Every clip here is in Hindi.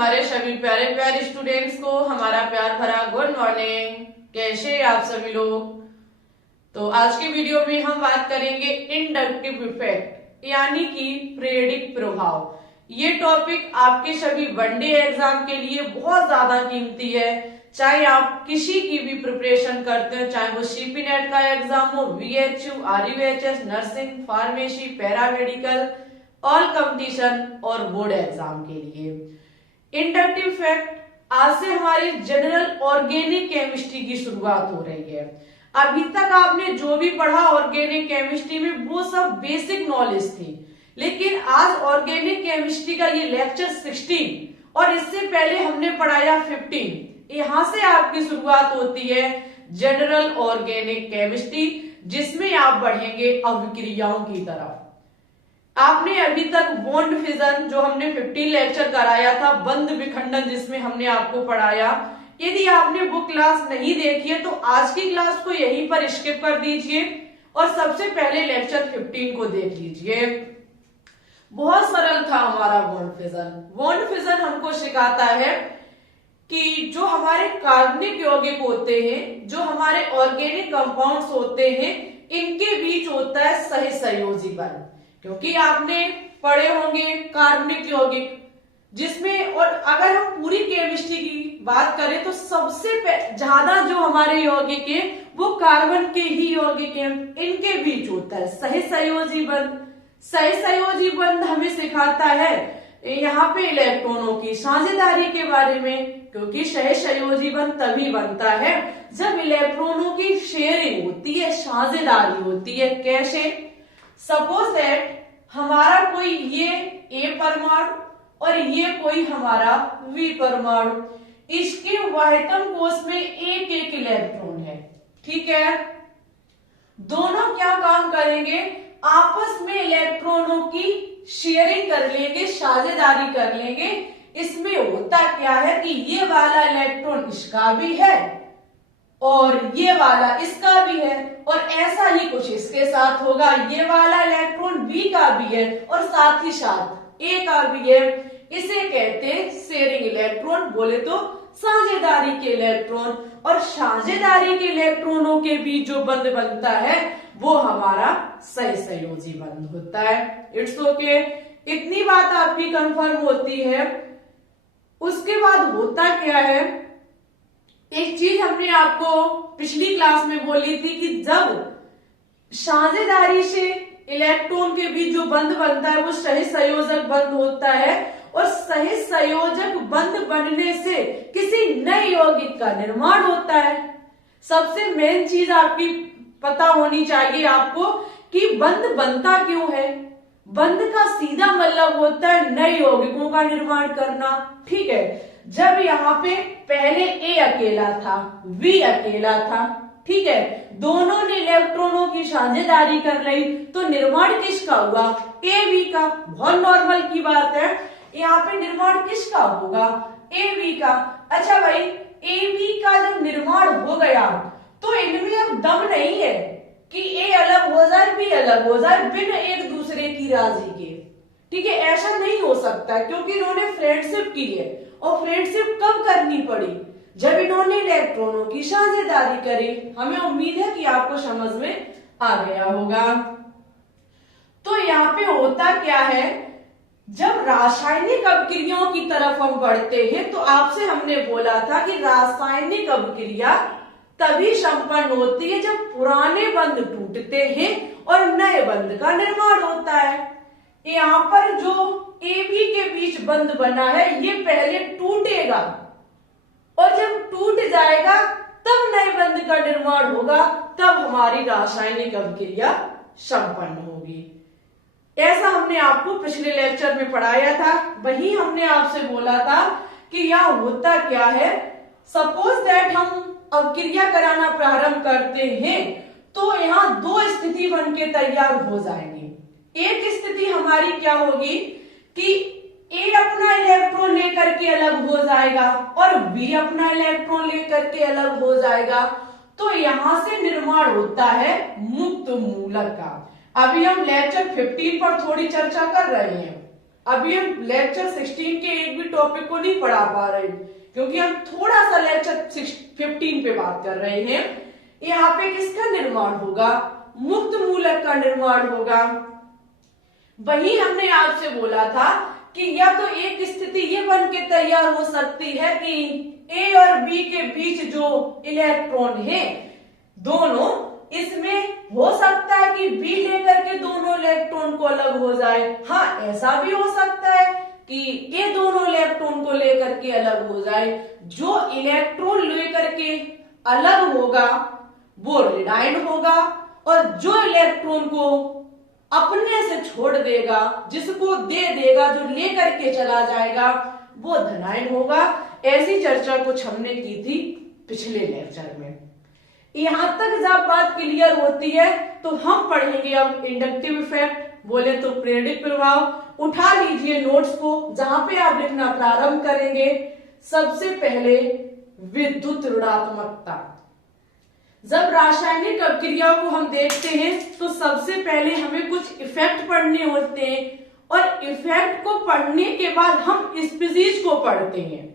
हमारे सभी प्यारे प्यारे स्टूडेंट्स को हमारा प्यार भरा गुड मॉर्निंग। कैसे हैं आप सभी लोग। तो आज की वीडियो में हम बात करेंगे इंडक्टिव इफेक्ट यानी कि प्रेरित प्रभाव। ये टॉपिक आपके सभी वनडे एग्जाम के लिए बहुत ज्यादा कीमती है। चाहे आप किसी की भी प्रिपरेशन करते हो, चाहे वो सीपी नेट का एग्जाम हो, VHU, RUHS, nursing, pharmacy, paramedical, all competition और बोर्ड एग्जाम के लिए। इंडक्टिव इफेक्ट आज से हमारी जनरल ऑर्गेनिक केमिस्ट्री की शुरुआत हो रही है। अभी तक आपने जो भी पढ़ा ऑर्गेनिक केमिस्ट्री में वो सब बेसिक नॉलेज थी, लेकिन आज ऑर्गेनिक केमिस्ट्री का ये लेक्चर 16 और इससे पहले हमने पढ़ाया 15। यहां से आपकी शुरुआत होती है जनरल ऑर्गेनिक केमिस्ट्री, जिसमें आप बढ़ेंगे अभिक्रियाओं की तरफ। आपने अभी तक बॉन्ड फिजन जो हमने 15 लेक्चर कराया था, बंध विखंडन जिसमें हमने आपको पढ़ाया, यदि आपने वो क्लास नहीं देखी है तो आज की क्लास को यहीं पर स्किप कर दीजिए और सबसे पहले लेक्चर 15 को देख लीजिए। बहुत सरल था हमारा बॉन्ड फिजन। बॉन्ड फिजन हमको सिखाता है कि जो हमारे कार्बनिक यौगिक होते हैं, जो हमारे ऑर्गेनिक कंपाउंड्स होते हैं, इनके बीच होता है सहसंयोजी बंध। क्योंकि आपने पढ़े होंगे कार्बनिक यौगिक, जिसमें और अगर हम पूरी केमिस्ट्री की बात करें तो सबसे ज्यादा जो हमारे यौगिक है वो कार्बन के ही यौगिक हैं। इनके बीच होता है सहसंयोजी बंध। सहसंयोजी बंध हमें सिखाता है यहाँ पे इलेक्ट्रॉनों की साझेदारी के बारे में, क्योंकि सहसंयोजी बंध तभी बनता है जब इलेक्ट्रॉनों की शेयरिंग होती है, साझेदारी होती है। कैसे? सपोज दैट हमारा कोई ये A परमाणु और ये कोई हमारा V परमाणु, इसके वाहितम कोश में एक एक इलेक्ट्रॉन है, ठीक है। दोनों क्या काम करेंगे? आपस में इलेक्ट्रॉनों की शेयरिंग कर लेंगे, साझेदारी कर लेंगे। इसमें होता क्या है कि ये वाला इलेक्ट्रॉन इसका भी है और ये वाला इसका भी है, और ऐसा ही कुछ इसके साथ होगा। ये वाला इलेक्ट्रॉन B का भी है और साथ ही साथ A का भी है। इसे कहते हैं शेयरिंग इलेक्ट्रॉन, बोले तो साझेदारी के इलेक्ट्रॉन। और साझेदारी के इलेक्ट्रॉनों के बीच जो बंध बनता है वो हमारा सहसंयोजी बंध होता है। इट्स ओके, इतनी बात आपकी कंफर्म होती है। उसके बाद होता क्या है, एक चीज हमने आपको पिछली क्लास में बोली थी कि जब साझेदारी से इलेक्ट्रॉन के बीच जो बंध बनता है वो सहसंयोजक बंध होता है, और सहसंयोजक बंध बनने से किसी नए यौगिक का निर्माण होता है। सबसे मेन चीज आपकी पता होनी चाहिए आपको कि बंध बनता क्यों है। बंध का सीधा मतलब होता है नए यौगिकों का निर्माण करना, ठीक है। जब यहाँ पे पहले A अकेला था, V अकेला था, ठीक है, दोनों ने इलेक्ट्रॉनों की साझेदारी कर ली, तो निर्माण किसका हुआ? AB का। बहुत नॉर्मल की बात है, यहाँ पे निर्माण किसका होगा? AB का। अच्छा भाई, AB का जब निर्माण हो गया तो इनमें अब दम नहीं है कि A अलग हो जाए, B अलग हो जाए बिना एक दूसरे की राजी के, ठीक है। ऐसा नहीं हो सकता क्योंकि इन्होंने फ्रेंडशिप की है, और फ्रेंडशिप कब करनी पड़ी? जब इन्होंने इलेक्ट्रॉनों की साझेदारी करी। हमें उम्मीद है कि आपको समझ में आ गया होगा। तो यहाँ पे होता क्या है, जब रासायनिक अभिक्रियाओं की तरफ हम बढ़ते हैं तो आपसे हमने बोला था कि रासायनिक अभिक्रिया तभी संपन्न होती है जब पुराने बंध टूटते हैं और नए बंध का निर्माण होता है। यहाँ पर जो AB के बीच बंध बना है ये पहले टूटेगा, और जब टूट जाएगा तब नए बंध का निर्माण होगा, तब हमारी रासायनिक अभिक्रिया संपन्न होगी। ऐसा हमने आपको पिछले लेक्चर में पढ़ाया था। वही हमने आपसे बोला था कि यहाँ होता क्या है, सपोज दैट हम अभिक्रिया कराना प्रारंभ करते हैं तो यहाँ दो स्थिति बन के तैयार हो जाएंगी। एक स्थिति हमारी क्या होगी कि A अपना इलेक्ट्रॉन लेकर के अलग हो जाएगा और B अपना इलेक्ट्रॉन लेकर के अलग हो जाएगा। तो यहां से निर्माण होता है मुक्त मूलक का। अभी हम लेक्चर 15 पर थोड़ी चर्चा कर रहे हैं। अभी हम लेक्चर 16 के एक भी टॉपिक को नहीं पढ़ा पा रहे क्योंकि हम थोड़ा सा लेक्चर 15 पे बात कर रहे हैं। यहाँ पे किसका निर्माण होगा? मुक्त मूलक का निर्माण होगा। वही हमने आपसे बोला था कि या तो एक स्थिति ये बन के तैयार हो सकती है कि ए और बी के बीच जो इलेक्ट्रॉन है दोनों, इसमें हो सकता है कि बी लेकर के दोनों इलेक्ट्रॉन को अलग हो जाए। हाँ, ऐसा भी हो सकता है कि ये दोनों इलेक्ट्रॉन को लेकर के अलग हो जाए। जो इलेक्ट्रॉन लेकर के अलग होगा वो रिडाइन होगा और जो इलेक्ट्रॉन को अपने से छोड़ देगा, जिसको दे देगा, जो लेकर के चला जाएगा, वो धनायन होगा। ऐसी चर्चा कुछ हमने की थी पिछले लेक्चर में। यहां तक जब बात क्लियर होती है तो हम पढ़ेंगे अब इंडक्टिव इफेक्ट, बोले तो प्रेरक प्रभाव। उठा लीजिए नोट्स को, जहां पे आप लिखना प्रारंभ करेंगे। सबसे पहले विद्युत ऋणात्मकता। जब रासायनिक अभिक्रिया को हम देखते हैं तो सबसे पहले हमें कुछ इफेक्ट पढ़ने होते हैं और इफेक्ट को पढ़ने के बाद हम स्पीशीज को पढ़ते हैं।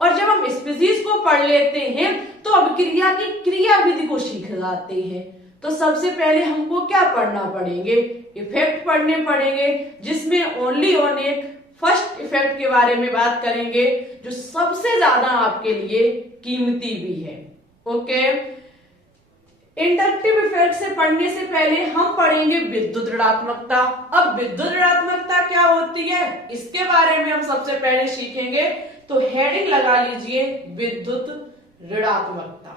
और जब हम स्पीशीज को पढ़ लेते हैं तो अभिक्रिया की क्रिया विधि को सीख जाते हैं। तो सबसे पहले हमको क्या पढ़ना पड़ेंगे? इफेक्ट पढ़ने पड़ेंगे, जिसमें ओनली ऑन एक फर्स्ट इफेक्ट के बारे में बात करेंगे जो सबसे ज्यादा आपके लिए कीमती भी है। ओके, इंडक्टिव इफेक्ट से पढ़ने से पहले हम पढ़ेंगे विद्युत ऋणात्मकता। अब विद्युत ऋणात्मकता क्या होती है इसके बारे में हम सबसे पहले सीखेंगे। तो हेडिंग लगा लीजिए विद्युत ऋणात्मकता।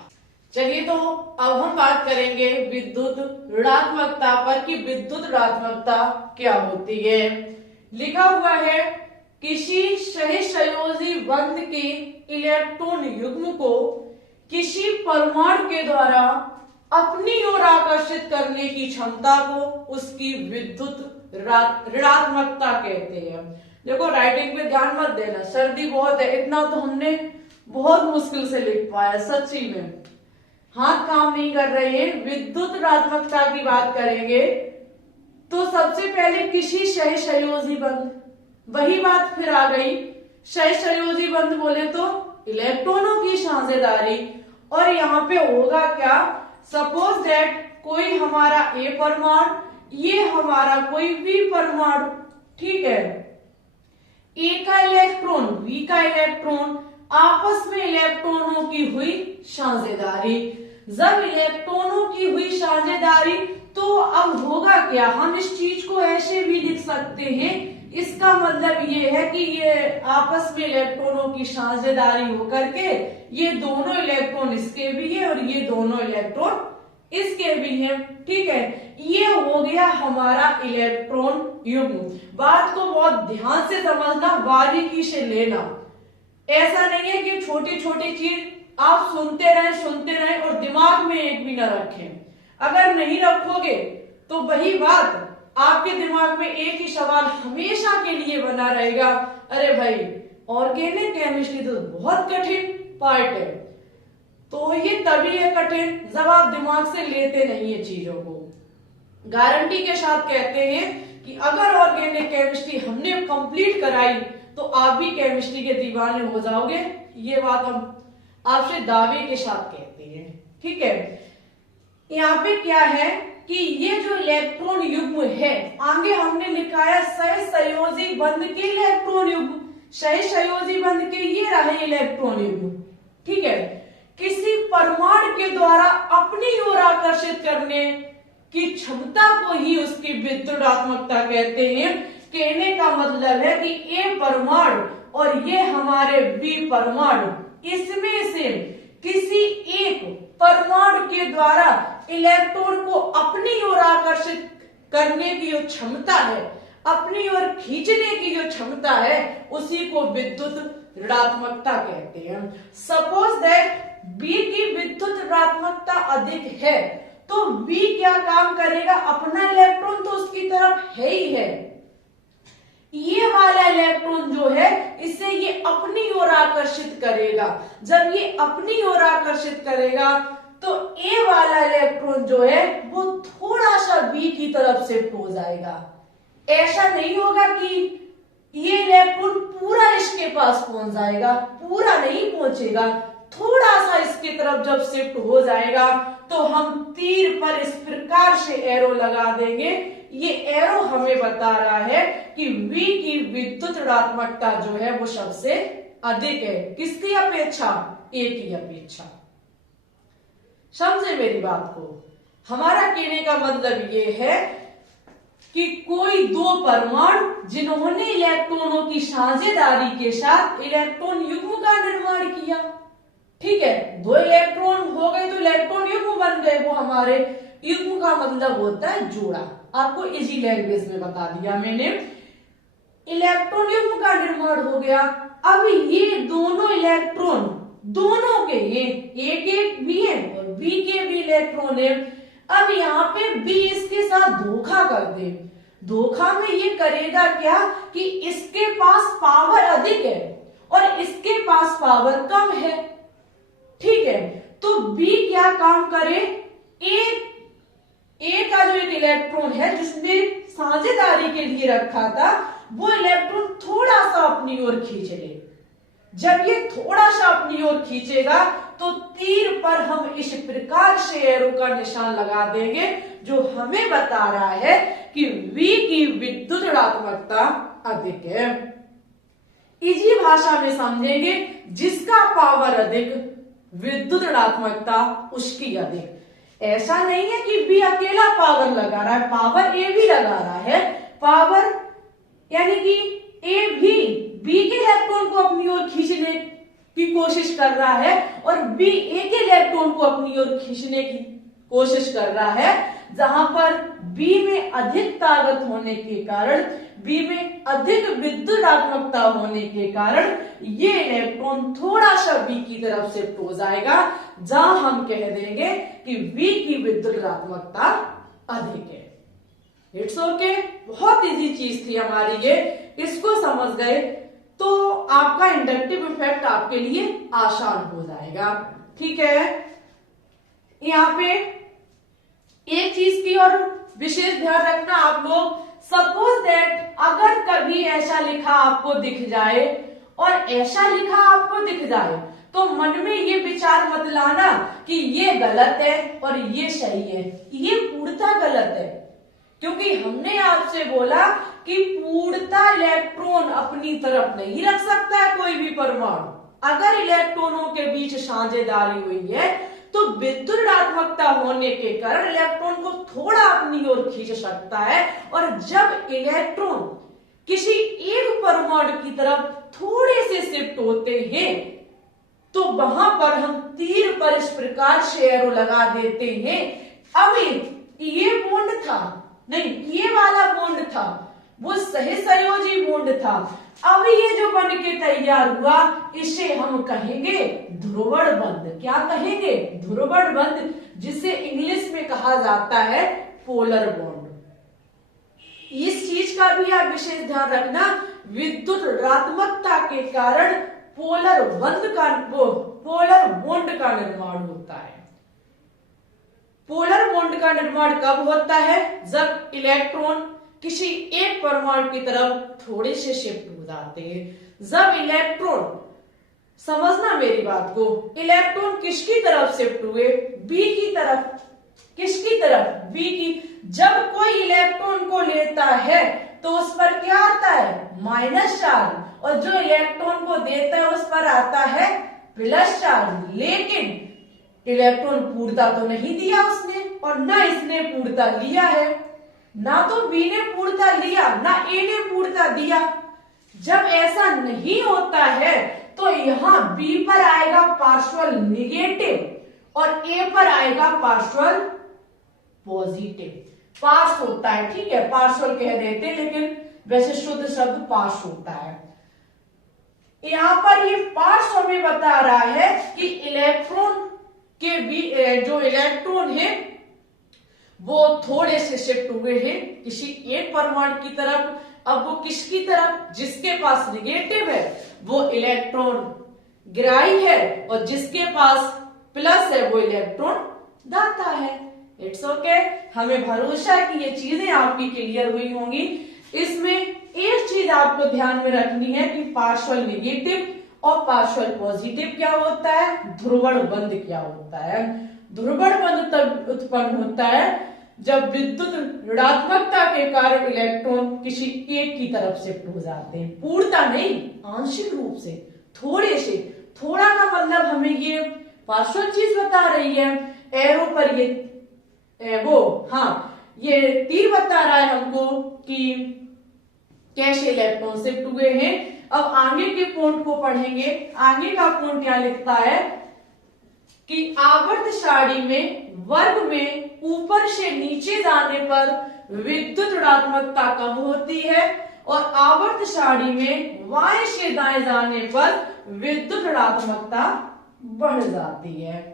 चलिए, तो अब हम बात करेंगे विद्युत ऋणात्मकता पर कि विद्युत ऋणात्मकता क्या होती है। लिखा हुआ है, किसी सहसंयोजी बंध के इलेक्ट्रॉन युग्म को किसी परमाणु के द्वारा अपनी ओर आकर्षित करने की क्षमता को उसकी विद्युत ऋणात्मकता कहते हैं। देखो, राइटिंग पे ध्यान मत देना, सर्दी बहुत है, इतना तो हमने बहुत मुश्किल से लिख पाया, सच्ची में हाथ काम नहीं कर रहे हैं। विद्युत ऋणात्मकता की बात करेंगे तो सबसे पहले किसी सहसंयोजी बंध, वही बात फिर आ गई। सहसंयोजी बंध बोले तो इलेक्ट्रॉनों की साझेदारी। और यहाँ पे होगा क्या? सपोज दैट कोई हमारा ए परमाणु, ये हमारा कोई बी परमाणु, ठीक है। ए का इलेक्ट्रॉन, बी का इलेक्ट्रॉन, आपस में इलेक्ट्रॉनों की हुई साझेदारी। जब इलेक्ट्रॉनों की हुई साझेदारी तो अब होगा क्या? हम इस चीज को ऐसे भी लिख सकते हैं, इसका मतलब ये है कि ये आपस में इलेक्ट्रॉनों की साझेदारी होकर के ये दोनों इलेक्ट्रॉन इसके भी है और ये दोनों इलेक्ट्रॉन इसके भी है, ठीक है। ये हो गया हमारा इलेक्ट्रॉन युग्म। बात को बहुत ध्यान से समझना, बारीकी से लेना। ऐसा नहीं है कि छोटी छोटी चीज आप सुनते रहे और दिमाग में एक भी न रखें। अगर नहीं रखोगे तो वही बात आपके दिमाग में एक ही सवाल हमेशा के लिए बना रहेगा, अरे भाई ऑर्गेनिक केमिस्ट्री तो बहुत कठिन पार्ट है। तो ये तभी है कठिन जब आप दिमाग से लेते नहीं है चीजों को। गारंटी के साथ कहते हैं कि अगर ऑर्गेनिक केमिस्ट्री हमने कंप्लीट कराई तो आप भी केमिस्ट्री के दीवाने हो जाओगे। ये बात हम आपसे दावे के साथ कहते हैं, ठीक है। यहाँ पे क्या है कि ये जो इलेक्ट्रॉन युग्म है, आगे हमने लिखा है सहसंयोजी बंध के इलेक्ट्रॉन युग्म। सहसंयोजी बंध के ये रहे इलेक्ट्रॉन युग्म, ठीक है। किसी परमाणु के द्वारा अपनी ओर आकर्षित करने की क्षमता को ही उसकी विद्युत ऋणात्मकता कहते हैं। कहने का मतलब है कि ए परमाणु और ये हमारे बी परमाणु, इसमें से किसी एक परमाणु के द्वारा इलेक्ट्रॉन को अपनी ओर आकर्षित करने की जो क्षमता है, अपनी ओर खींचने की जो क्षमता है, उसी को विद्युत ऋणात्मकता कहते हैं। सपोज दैट बी की विद्युत ऋणात्मकता अधिक है तो बी क्या काम करेगा? अपना इलेक्ट्रॉन तो उसकी तरफ है ही है, ये वाला इलेक्ट्रॉन जो है इसे ये अपनी ओर आकर्षित करेगा। जब ये अपनी ओर आकर्षित करेगा तो ए वाला इलेक्ट्रॉन जो है वो थोड़ा सा बी की तरफ शिफ्ट हो जाएगा। ऐसा नहीं होगा कि ये इलेक्ट्रॉन पूरा इसके पास पहुंच जाएगा, पूरा नहीं पहुंचेगा, थोड़ा सा इसके तरफ जब शिफ्ट हो जाएगा तो हम तीर पर इस प्रकार से एरो लगा देंगे। ये एरो हमें बता रहा है कि V की विद्युत ऋणात्मकता जो है वो सबसे अधिक है। किसकी अपेक्षा? A की अपेक्षा। समझे मेरी बात को? हमारा कहने का मतलब ये है कि कोई दो परमाणु जिन्होंने इलेक्ट्रॉनों की साझेदारी के साथ इलेक्ट्रॉन युग्म का निर्माण किया, ठीक है, दो इलेक्ट्रॉन हो गए तो इलेक्ट्रॉन युग्म बन गए। वो हमारे युग्म का मतलब होता है जोड़ा। आपको इजी लैंग्वेज में बता दिया मैंने। इलेक्ट्रॉन युग्म का निर्माण हो गया। अब ये दोनों इलेक्ट्रॉन, दोनों के ये A के भी है और B के भी इलेक्ट्रॉन है। अब यहाँ पे B इसके साथ धोखा कर दे। धोखा में ये करेगा क्या कि इसके पास पावर अधिक है और इसके पास पावर कम है, ठीक है। तो B क्या काम करे, A का जो एक इलेक्ट्रॉन है जिसने साझेदारी के लिए रखा था, वो इलेक्ट्रॉन थोड़ा सा अपनी ओर खींच ले। जब ये थोड़ा सा अपनी ओर खींचेगा तो तीर पर हम इस प्रकार से एरो का निशान लगा देंगे जो हमें बता रहा है कि V की विद्युत ऋणात्मकता अधिक है। इसी भाषा में समझेंगे, जिसका पावर अधिक विद्युत ऋणात्मकता उसकी अधिक। ऐसा नहीं है कि B अकेला पावर लगा रहा है, पावर A भी लगा रहा है। पावर यानी कि A भी B के इलेक्ट्रॉन को अपनी ओर खींचने की कोशिश कर रहा है और B A के इलेक्ट्रॉन को अपनी ओर खींचने की कोशिश कर रहा है। जहां पर B में अधिक ताकत होने के कारण, B में अधिक विद्युत ऋणात्मकता होने के कारण ये इलेक्ट्रॉन थोड़ा सा B की तरफ शिफ्ट हो जाएगा, जहां हम कह देंगे कि V की विद्युत ऋणात्मकता अधिक है। It's okay. बहुत इजी चीज थी हमारी ये, इसको समझ गए तो आपका इंडक्टिव इफेक्ट आपके लिए आसान हो जाएगा, ठीक है। यहाँ पे एक चीज की और विशेष ध्यान रखना आप लोग, सपोज दैट अगर कभी ऐसा लिखा आपको दिख जाए और ऐसा लिखा आपको दिख जाए तो मन में ये विचार मत लाना कि ये गलत है और ये सही है। ये पूर्णतः गलत है, क्योंकि हमने आपसे बोला कि पूर्णतः इलेक्ट्रॉन अपनी तरफ नहीं रख सकता है कोई भी परमाणु। अगर इलेक्ट्रॉनों के बीच साझेदारी हुई है तो विद्युत ऋणात्मकता होने के कारण इलेक्ट्रॉन को थोड़ा अपनी ओर खींच सकता है। और जब इलेक्ट्रॉन किसी एक परमाणु की तरफ थोड़े से शिफ्ट होते हैं तो वहां पर हम तीर पर इस प्रकार से एरो लगा देते हैं। अब ये बॉन्ड था, नहीं ये वाला बॉन्ड था, वो सही संयोजी बॉन्ड था। अब ये जो बन के तैयार हुआ इसे हम कहेंगे ध्रुवण बंध। क्या कहेंगे? ध्रुवण बंध, जिसे इंग्लिश में कहा जाता है पोलर बॉन्ड। इस चीज का भी आप विशेष ध्यान रखना, विद्युत ऋणात्मकता के कारण पोलर बॉन्ड का निर्माण होता है। पोलर बॉन्ड का निर्माण कब होता है? जब इलेक्ट्रॉन किसी एक परमाणु की तरफ थोड़े से शिफ्ट हो जाते हैं। जब इलेक्ट्रॉन, समझना मेरी बात को, इलेक्ट्रॉन किसकी तरफ शिफ्ट हुए? बी की तरफ। किसकी तरफ? बी की। जब कोई इलेक्ट्रॉन को लेता है तो उस पर क्या आता है? माइनस चार्ज, और जो इलेक्ट्रॉन को देता है उस पर आता है प्लस चार्ज। लेकिन इलेक्ट्रॉन पूर्णता तो नहीं दिया उसने, और ना इसने पूर्णता लिया है। ना तो बी ने पूर्णता लिया, ना ए ने पूर्णता दिया। जब ऐसा नहीं होता है तो यहां बी पर आएगा पार्शियल निगेटिव और ए पर आएगा पार्शियल पॉजिटिव। पार्स होता है, ठीक है, पार्शियल कह देते हैं, लेकिन वैसे शुद्ध शब्द पार्स होता है। यहां पर ये पार्स हमें बता रहा है कि इलेक्ट्रॉन के भी जो इलेक्ट्रॉन है वो थोड़े से शिफ्ट हुए हैं किसी एक परमाणु की तरफ। अब वो किसकी तरफ? जिसके पास निगेटिव है वो इलेक्ट्रॉन ग्राही है, और जिसके पास प्लस है वो इलेक्ट्रॉन दाता है। It's okay. हमें भरोसा है कि ये चीजें आपकी क्लियर हुई होंगी। इसमें एक चीज आपको ध्यान में रखनी है कि पार्शियल नेगेटिव और पार्शियल पॉजिटिव क्या होता है, ध्रुवण बंध क्या होता है। ध्रुवण बंध तब उत्पन्न होता है जब विद्युत ऋणात्मकता के कारण इलेक्ट्रॉन किसी एक की तरफ शिफ्ट हो जाते हैं, पूर्णता नहीं, आंशिक रूप से, थोड़े से। थोड़ा का मतलब हमें ये पार्शियल चीज बता रही है, एरो पर ये तीर बता रहा है हमको कि कैसे इलेक्ट्रॉन शिफ्ट हुए हैं। अब आगे के पॉइंट को पढ़ेंगे। आगे का पॉइंट क्या लिखता है कि आवर्त सारणी में वर्ग में ऊपर से नीचे जाने पर विद्युत ऋणात्मकता कम होती है और आवर्त सारणी में बाएं से दाएं जाने पर विद्युत ऋणात्मकता बढ़ जाती है।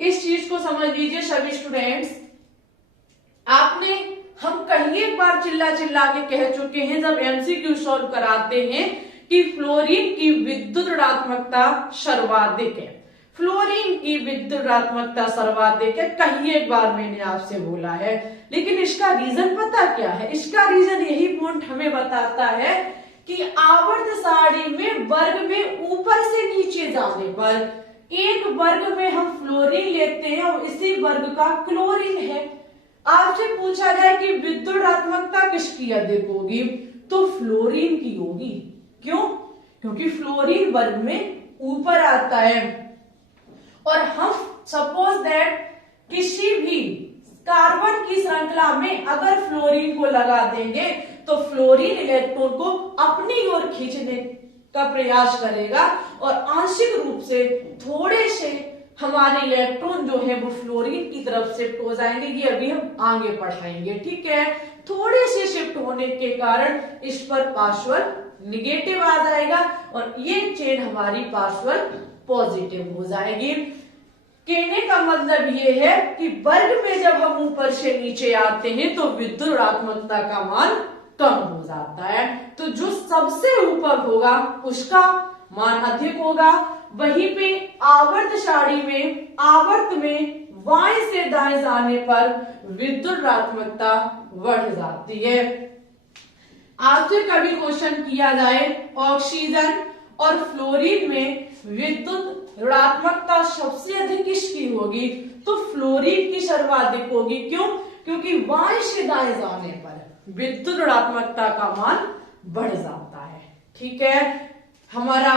इस चीज को समझ लीजिए सभी स्टूडेंट्स। हम कहीं एक बार चिल्ला चिल्ला के कह चुके हैं जब एमसीक्यू सॉल्व कराते हैं कि फ्लोरीन की विद्युत ऋणात्मकता सर्वाधिक है। फ्लोरीन की विद्युत ऋणात्मकता सर्वाधिक है, कहीं एक बार मैंने आपसे बोला है। लेकिन इसका रीजन पता क्या है? इसका रीजन यही पॉइंट हमें बताता है कि आवर्त सारणी में वर्ग में ऊपर से नीचे जाने पर एक वर्ग में हम फ्लोरीन लेते हैं और इसी वर्ग का क्लोरीन है। आपसे पूछा जाए कि विद्युत ऋणात्मकता किसकी अधिक होगी, तो फ्लोरीन की होगी। क्यों? क्योंकि फ्लोरीन वर्ग में ऊपर आता है। और हम सपोज दैट किसी भी कार्बन की श्रृंखला में अगर फ्लोरीन को लगा देंगे तो फ्लोरीन इलेक्ट्रॉन को अपनी ओर खींचने का प्रयास करेगा और आंशिक रूप से थोड़े से हमारे इलेक्ट्रॉन जो है वो फ्लोरीन की तरफ शिफ्ट हो जाएंगे। ये अभी हम आगे पढ़ाएंगे, ठीक है। थोड़े से शिफ्ट होने के कारण इस पर पार्शियल निगेटिव आ जाएगा और ये चेन हमारी पार्शियल पॉजिटिव हो जाएगी। कहने का मतलब ये है कि वर्ग में जब हम ऊपर से नीचे आते हैं तो विद्युत ऋणात्मकता का मान कम हो जाता है। तो जो सबसे ऊपर होगा उसका मान अधिक होगा। वहीं पे आवर्त सारणी में आवर्त में बाएं से दाएं जाने पर विद्युत ऋणात्मकता बढ़ जाती है। आपसे कभी क्वेश्चन किया जाए ऑक्सीजन और फ्लोरीन में विद्युत ऋणात्मकता सबसे अधिक किसकी होगी, तो फ्लोरीन की सर्वाधिक होगी। क्यों? क्योंकि बाएं से दाएं जाने पर विद्युत ऋणात्मकता का मान बढ़ जाता है, ठीक है। हमारा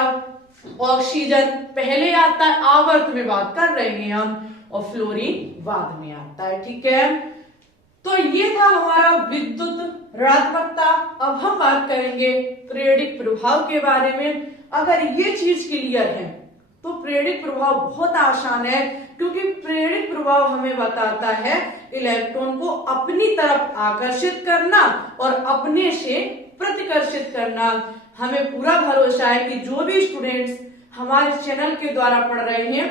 ऑक्सीजन पहले आता है, आवर्त में बात कर रहे हैं हम, और फ्लोरीन बाद में आता है, ठीक है। तो ये था हमारा विद्युत ऋणात्मकता। अब हम बात करेंगे प्रेरित प्रभाव के बारे में। अगर ये चीज क्लियर है तो प्रेरित प्रभाव बहुत आसान है, क्योंकि प्रेरित प्रभाव हमें बताता है इलेक्ट्रॉन को अपनी तरफ आकर्षित करना और अपने से प्रतिकर्षित करना। हमें पूरा भरोसा है कि जो भी स्टूडेंट्स हमारे चैनल के द्वारा पढ़ रहे हैं,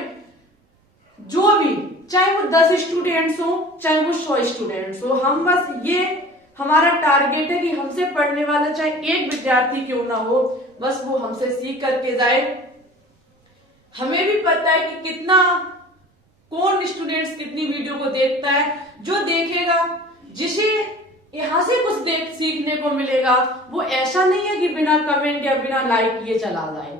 जो भी, चाहे वो 10 स्टूडेंट्स हो चाहे वो 100 स्टूडेंट्स हो, हम बस ये हमारा टारगेट है कि हमसे पढ़ने वाला चाहे एक विद्यार्थी क्यों ना हो, बस वो हमसे सीख करके जाए। हमें भी पता है कि कितना कौन स्टूडेंट्स कितनी वीडियो को देखता है। जो देखेगा, जिसे यहां से कुछ सीखने को मिलेगा, वो ऐसा नहीं है कि बिना कमेंट या बिना लाइक किए चला जाए।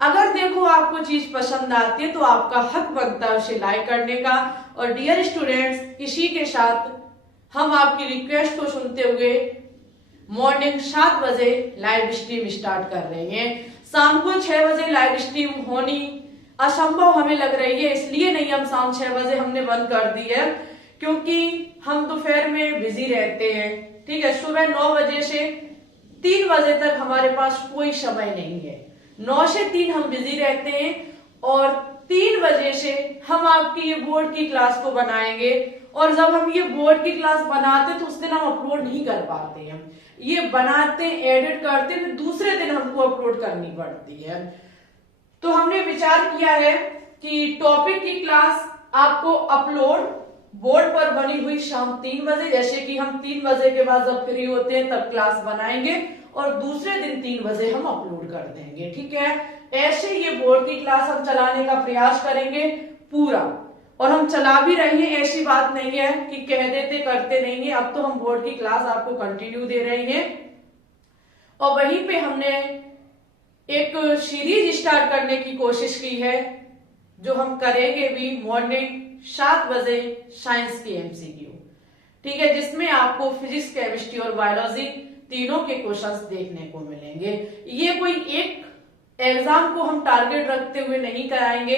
अगर देखो आपको चीज पसंद आती है तो आपका हक बनता है उसे लाइक करने का। और डियर स्टूडेंट्स, इसी के साथ हम आपकी रिक्वेस्ट को सुनते हुए मॉर्निंग 7 बजे लाइव स्ट्रीम स्टार्ट कर रहे हैं। शाम को 6 बजे लाइव स्ट्रीम होनी असंभव हमें लग रही है, इसलिए नहीं हम शाम 6 बजे हमने बंद कर दी है, क्योंकि हम दोपहर में बिजी रहते हैं, ठीक है। सुबह 9 बजे से 3 बजे तक हमारे पास कोई समय नहीं है। 9 से 3 हम बिजी रहते हैं और 3 बजे से हम आपकी ये बोर्ड की क्लास को बनाएंगे। और जब हम ये बोर्ड की क्लास बनाते तो उस दिन हम अपलोड नहीं कर पाते हैं। ये बनाते, एडिट करते, फिर दूसरे दिन हमको अपलोड करनी पड़ती है। तो हमने विचार किया है कि टॉपिक की क्लास आपको अपलोड बोर्ड पर बनी हुई शाम 3 बजे, जैसे कि हम 3 बजे के बाद जब फ्री होते हैं तब क्लास बनाएंगे और दूसरे दिन 3 बजे हम अपलोड कर देंगे, ठीक है। ऐसे ये बोर्ड की क्लास हम चलाने का प्रयास करेंगे पूरा। और हम चला भी रहे हैं, ऐसी बात नहीं है कि कह देते करते नहीं है। अब तो हम बोर्ड की क्लास आपको कंटिन्यू दे रहे हैं और वहीं पे हमने एक सीरीज स्टार्ट करने की कोशिश की है जो हम करेंगे भी मॉर्निंग 7 बजे साइंस की एमसीक्यू, ठीक है, जिसमें आपको फिजिक्स, केमिस्ट्री और बायोलॉजी तीनों के क्वेश्चंस देखने को मिलेंगे। ये कोई एक एग्जाम को हम टारगेट रखते हुए नहीं कराएंगे,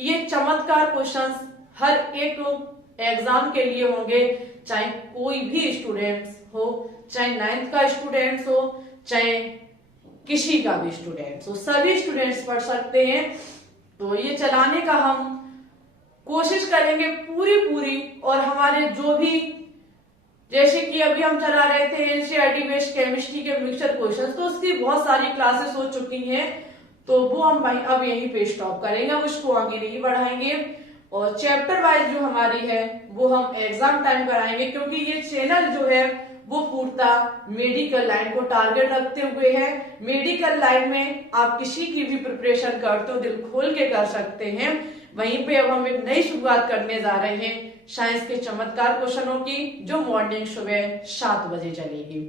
ये चमत्कार क्वेश्चंस हर एक एग्जाम के लिए होंगे, चाहे कोई भी स्टूडेंट्स हो, चाहे 9th का स्टूडेंट्स हो, चाहे किसी का भी स्टूडेंट्स हो, सभी स्टूडेंट्स पढ़ सकते हैं। तो ये चलाने का हम कोशिश करेंगे पूरी और हमारे जो भी, जैसे कि अभी हम चला रहे थे एनसीईआरटी बेस्ड केमिस्ट्री के मिक्सचर क्वेश्चंस, तो उसकी बहुत सारी क्लासेस हो चुकी हैं, तो वो हम अब यहीं पे स्टॉप करेंगे, उसको आगे नहीं बढ़ाएंगे। और चैप्टर वाइज जो हमारी है वो हम एग्जाम टाइम कराएंगे, क्योंकि ये चैनल जो है वो पूर्णतः मेडिकल लाइन को टारगेट रखते हुए है। मेडिकल लाइन में आप किसी की भी प्रिपरेशन करते हो दिल खोल के कर सकते हैं। वहीं पे अब हम एक नई शुरुआत करने जा रहे हैं साइंस के चमत्कार क्वेश्चनों की, जो मॉर्निंग सुबह 7 बजे चलेगी।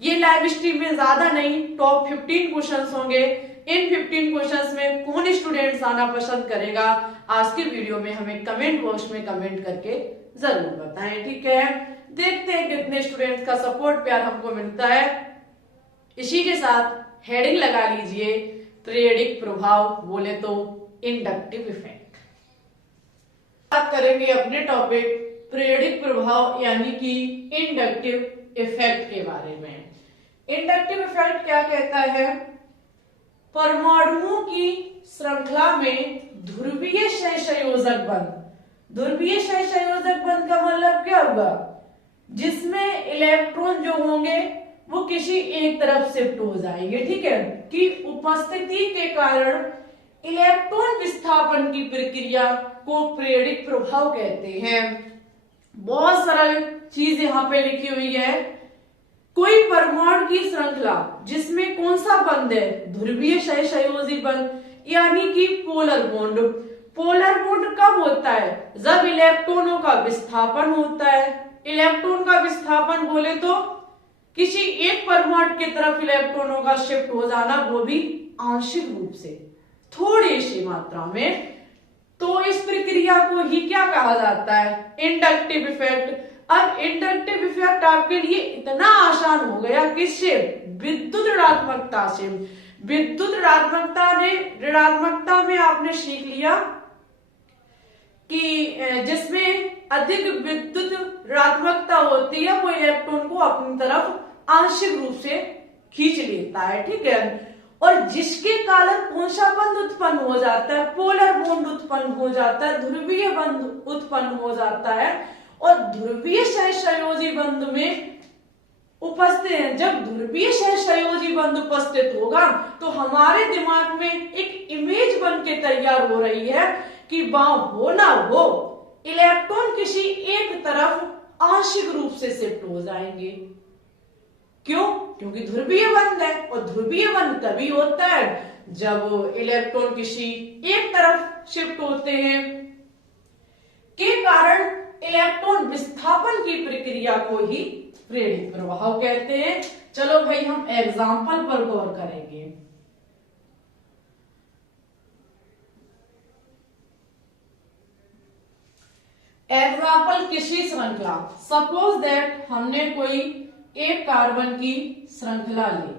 ये लाइव स्ट्रीम में ज्यादा नहीं, टॉप 15 क्वेश्चंस होंगे। इन 15 क्वेश्चंस में कौन स्टूडेंट्स आना पसंद करेगा, आज के वीडियो में हमें कमेंट बॉक्स में कमेंट करके जरूर बताएं, ठीक है। देखते हैं कितने स्टूडेंट्स का सपोर्ट प्यार हमको मिलता है। इसी के साथ हेडिंग लगा लीजिए, पीरियडिक प्रभाव, बोले तो इंडक्टिव इफेक्ट। बात करेंगे अपने टॉपिक पीरियडिक प्रभाव यानी कि इंडक्टिव इफेक्ट के बारे में। इंडक्टिव इफेक्ट क्या कहता है? परमाणुओं की श्रृंखला में ध्रुवीय सहसंयोजक बंध। ध्रुवीय सहसंयोजक बंध का मतलब क्या होगा? जिसमें इलेक्ट्रॉन जो होंगे वो किसी एक तरफ शिफ्ट हो जाएंगे, ठीक है, कि उपस्थिति के कारण इलेक्ट्रॉन विस्थापन की प्रक्रिया को पीरियडिक प्रभाव कहते हैं। बहुत सरल चीज यहाँ पे लिखी हुई है। कोई परमाणु की श्रृंखला जिसमें कौन सा बंध है? ध्रुवीय सहसंयोजी बंध, यानी कि पोलर बॉन्ड। पोलर बॉन्ड कब होता है? जब इलेक्ट्रॉनों का विस्थापन होता है। इलेक्ट्रॉन का विस्थापन बोले तो किसी एक परमाणु की तरफ इलेक्ट्रॉनों का शिफ्ट हो जाना, वो भी आंशिक रूप से, थोड़ी सी मात्रा में। तो इस प्रक्रिया को ही क्या कहा जाता है? Inductive effect. अब इंडक्टिव इफेक्ट आपके लिए इतना आसान हो गया, किससे? विद्युत ऋणात्मकता से। विद्युत ऋणात्मकता में आपने सीख लिया कि जिसमें अधिक विद्युत ऋणात्मकता होती है वो इलेक्ट्रॉन को अपनी तरफ आंशिक रूप से खींच लेता है, ठीक है। और जिसके कारण कौन सा बंध उत्पन्न हो जाता है? पोलर बॉन्ड उत्पन्न हो जाता है, ध्रुवीय बंध उत्पन्न हो जाता है। और ध्रुवीय सहसंयोजी बंध में उपस्थित है, जब ध्रुवीय सहसंयोजी बंध उपस्थित होगा तो हमारे दिमाग में एक इमेज बन के तैयार हो रही है कि वहां हो ना हो इलेक्ट्रॉन किसी एक तरफ आंशिक रूप से शिफ्ट हो जाएंगे। क्यों? क्योंकि ध्रुवीय बंध है, और ध्रुवीय बंध तभी होता है जब इलेक्ट्रॉन किसी एक तरफ शिफ्ट होते हैं, के कारण इलेक्ट्रॉन विस्थापन की प्रक्रिया को ही पीरियडिक प्रभाव कहते हैं। चलो भाई हम एग्जाम्पल पर गौर करेंगे। एग्जाम्पल किसी श्रृंखला, सपोज दैट हमने कोई एक कार्बन की श्रृंखला ली,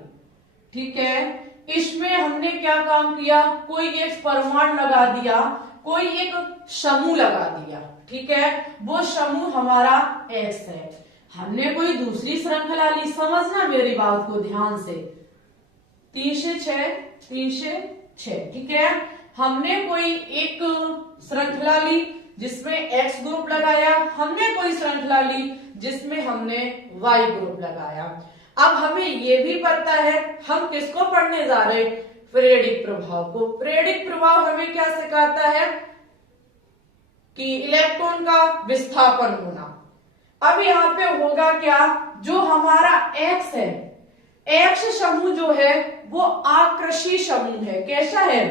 ठीक है। इसमें हमने क्या काम किया? कोई एक परमाणु लगा दिया, कोई एक समूह लगा दिया, ठीक है। वो समूह हमारा X है। हमने कोई दूसरी श्रृंखला ली, समझना मेरी बात को ध्यान से, 3 से 6, 3 से 6, ठीक है। हमने कोई एक श्रृंखला ली जिसमें X ग्रुप लगाया, हमने कोई श्रृंखला ली जिसमें हमने Y ग्रुप लगाया। अब हमें ये भी पता है हम किसको पढ़ने जा रहे हैं? पीरियडिक प्रभाव को। पीरियडिक प्रभाव हमें क्या सिखाता है? कि इलेक्ट्रॉन का विस्थापन होना। अब यहाँ पे होगा क्या? जो हमारा X है, X समूह जो है वो आकृषी समूह है। कैसा है?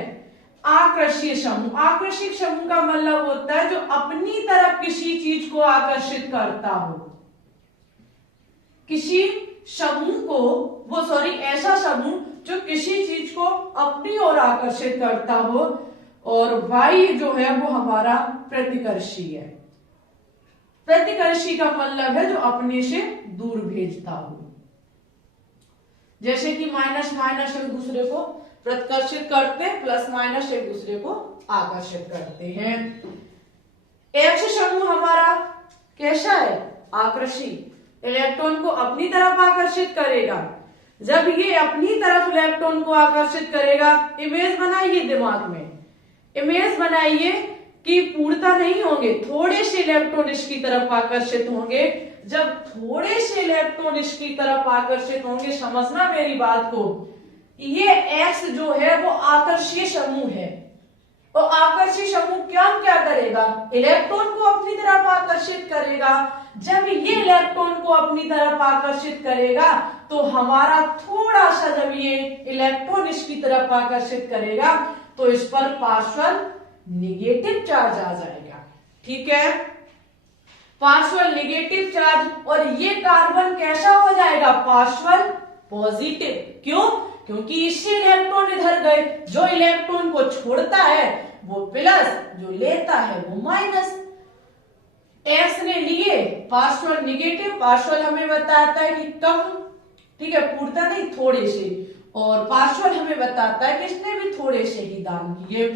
आकर्षीय समूह। आकर्षित समूह का मतलब होता है जो अपनी तरफ किसी चीज को आकर्षित करता हो, किसी समूह को ऐसा समूह जो किसी चीज को अपनी ओर आकर्षित करता हो। और y जो है वो हमारा प्रतिकर्षी है। प्रतिकर्षी का मतलब है जो अपने से दूर भेजता हो, जैसे कि माइनस माइनस एक दूसरे को प्रतिकर्षित करते हैं, प्लस माइनस एक दूसरे को आकर्षित करते हैं। X समूह हमारा कैसा है? आकर्षी, इलेक्ट्रॉन को अपनी तरफ आकर्षित करेगा। जब ये अपनी तरफ इलेक्ट्रॉन को आकर्षित करेगा, इमेज बनाइए दिमाग में, इमेज बनाइए कि पूर्णता नहीं होंगे, थोड़े से इलेक्ट्रॉन इसकी तरफ आकर्षित होंगे। जब थोड़े से इलेक्ट्रॉन इसकी तरफ आकर्षित होंगे, समझना मेरी बात को, ये X जो है वो आकर्षीय समूह है। और आकर्षीय समूह क्या करेगा? इलेक्ट्रॉन को अपनी तरफ आकर्षित करेगा। जब ये इलेक्ट्रॉन को अपनी तरफ आकर्षित करेगा तो हमारा थोड़ा सा, जब ये इलेक्ट्रॉन इसकी तरफ आकर्षित करेगा तो इस पर पार्शियल निगेटिव चार्ज आ जाएगा। ठीक है, पार्शियल निगेटिव चार्ज। और ये कार्बन कैसा हो जाएगा? Partial positive. क्यों? क्योंकि इससे इलेक्ट्रॉन इधर गए। जो इलेक्ट्रॉन को छोड़ता है वो प्लस, जो लेता है वो माइनस। एक्स ने लिए पार्शियल निगेटिव, पार्शियल हमें बताता है कि कम, ठीक है, पूर्णता नहीं, थोड़े से, और पार्शियल हमें बताता है कि इसने भी थोड़े से ही दान किए।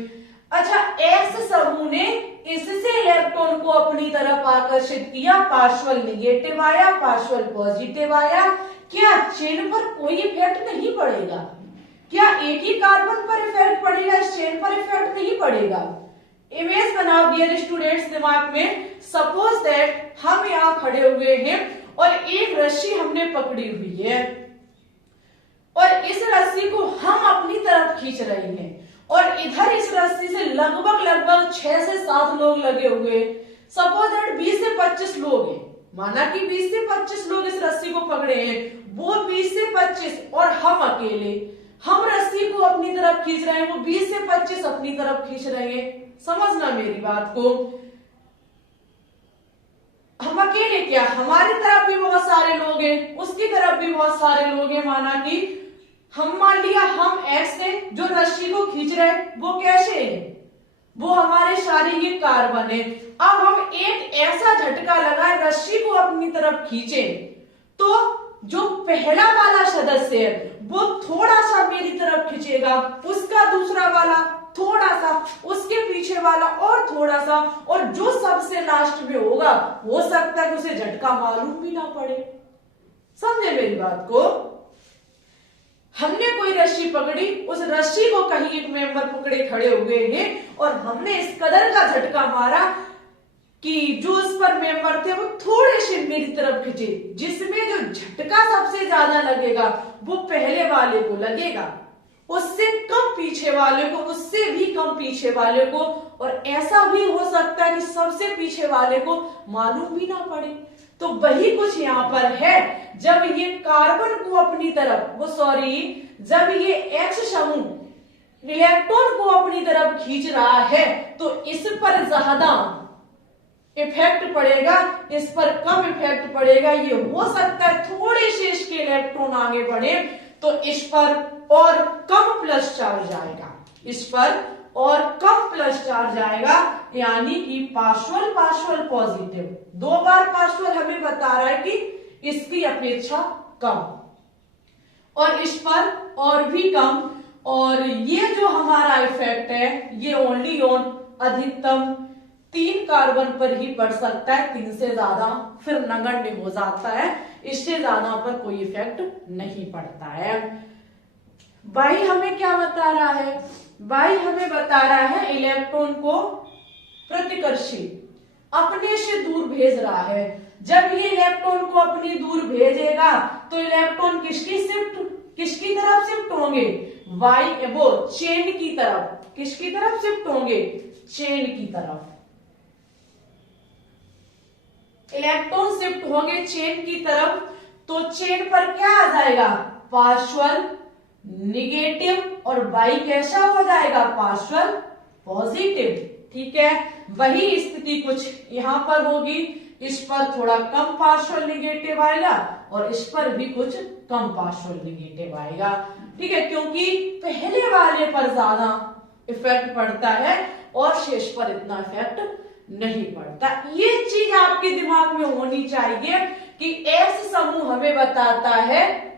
अच्छा, एक्स समूह ने इससे इलेक्ट्रॉन को अपनी तरफ आकर्षित किया, पार्शियल निगेटिव आया, पार्शियल पॉजिटिव आया। क्या चेन पर कोई इफेक्ट नहीं पड़ेगा? क्या एक ही कार्बन पर इफेक्ट पड़ेगा, इस चेन पर इफेक्ट नहीं पड़ेगा? इमेज बनाओ डियर स्टूडेंट्स दिमाग में। सपोज दैट हम यहाँ खड़े हुए हैं और एक रस्सी हमने पकड़ी हुई है और इस रस्सी को हम अपनी तरफ खींच रहे हैं और इधर इस रस्सी से लगभग 6 से 7 लोग लगे हुए। सपोज दैट 20 से 25 लोग हैं, माना कि 20 से 25 लोग इस रस्सी को पकड़े हैं, वो 20 से 25 और हम अकेले, हम रस्सी को अपनी तरफ खींच रहे हैं, वो 20 से 25 अपनी तरफ खींच रहे हैं। समझना मेरी बात को, हम अकेले क्या, हमारी तरफ भी बहुत सारे लोग हैं, उसकी तरफ भी बहुत सारे लोग हैं। माना कि हम, मान लिया हम एक्स है जो रस्सी को खींच रहे हैं, वो कैसे है? वो हमारे सारे ये कार्बन है। अब हम एक ऐसा झटका लगाए, रस्सी को अपनी तरफ खींचे, तो जो पहला वाला सदस्य है वो थोड़ा सा मेरी तरफ खींचेगा, उसका दूसरा वाला थोड़ा सा, उसके पीछे वाला और थोड़ा सा, और जो सबसे लास्ट में होगा हो सकता है कि उसे झटका मालूम भी ना पड़े। समझे मेरी बात को? हमने कोई रस्सी पकड़ी, उस रस्सी को कहीं एक मेंबर पकड़े खड़े हुए हैं और हमने इस कदर का झटका मारा कि जो उस पर मेंबर थे वो थोड़े से मेरी तरफ खींचे, जिसमें जो झटका सबसे ज्यादा लगेगा वो पहले वाले को लगेगा, उससे कम पीछे वाले को, उससे भी कम पीछे वाले को, और ऐसा भी हो सकता है कि सबसे पीछे वाले को मालूम भी ना पड़े। तो वही कुछ यहाँ पर है, जब ये कार्बन को अपनी तरफ, जब ये एक्स समूह इलेक्ट्रॉन को अपनी तरफ खींच रहा है तो इस पर ज्यादा इफेक्ट पड़ेगा, इस पर कम इफेक्ट पड़ेगा। ये हो सकता है थोड़े से इसके इलेक्ट्रॉन आगे बढ़े तो इस पर और कम प्लस चार्ज आएगा, इस पर और कम प्लस चार्ज आएगा, यानी कि पार्शियल पार्शियल पॉजिटिव, 2 बार पार्शियल हमें बता रहा है कि इसकी अपेक्षा कम, और इस पर और भी कम। और ये जो हमारा इफेक्ट है ये ओनली ऑन अधिकतम 3 कार्बन पर ही पड़ सकता है, 3 से ज्यादा फिर नगण्य हो जाता है, इससे ज्यादा पर कोई इफेक्ट नहीं पड़ता है। बाई हमें क्या बता रहा है? बाई हमें बता रहा है इलेक्ट्रॉन को प्रतिकर्षी अपने से दूर भेज रहा है। जब ये इलेक्ट्रॉन को अपनी दूर भेजेगा तो इलेक्ट्रॉन किसकी तरफ शिफ्ट होंगे? वो चेन की तरफ। किसकी तरफ शिफ्ट होंगे? चेन की तरफ। इलेक्ट्रॉन शिफ्ट होंगे चेन की तरफ, तो चेन पर क्या आ जाएगा? पार्शियल निगेटिव और y कैसा हो जाएगा, पार्शियल पॉजिटिव। ठीक है, वही स्थिति कुछ यहां पर होगी, इस पर थोड़ा कम पार्शियल निगेटिव आएगा और इस पर भी कुछ कम पार्शियल निगेटिव आएगा। ठीक है, क्योंकि पहले वाले पर ज्यादा इफेक्ट पड़ता है और शेष पर इतना इफेक्ट नहीं पड़ता। ये चीज आपके दिमाग में होनी चाहिए कि एक्स समूह हमें बताता है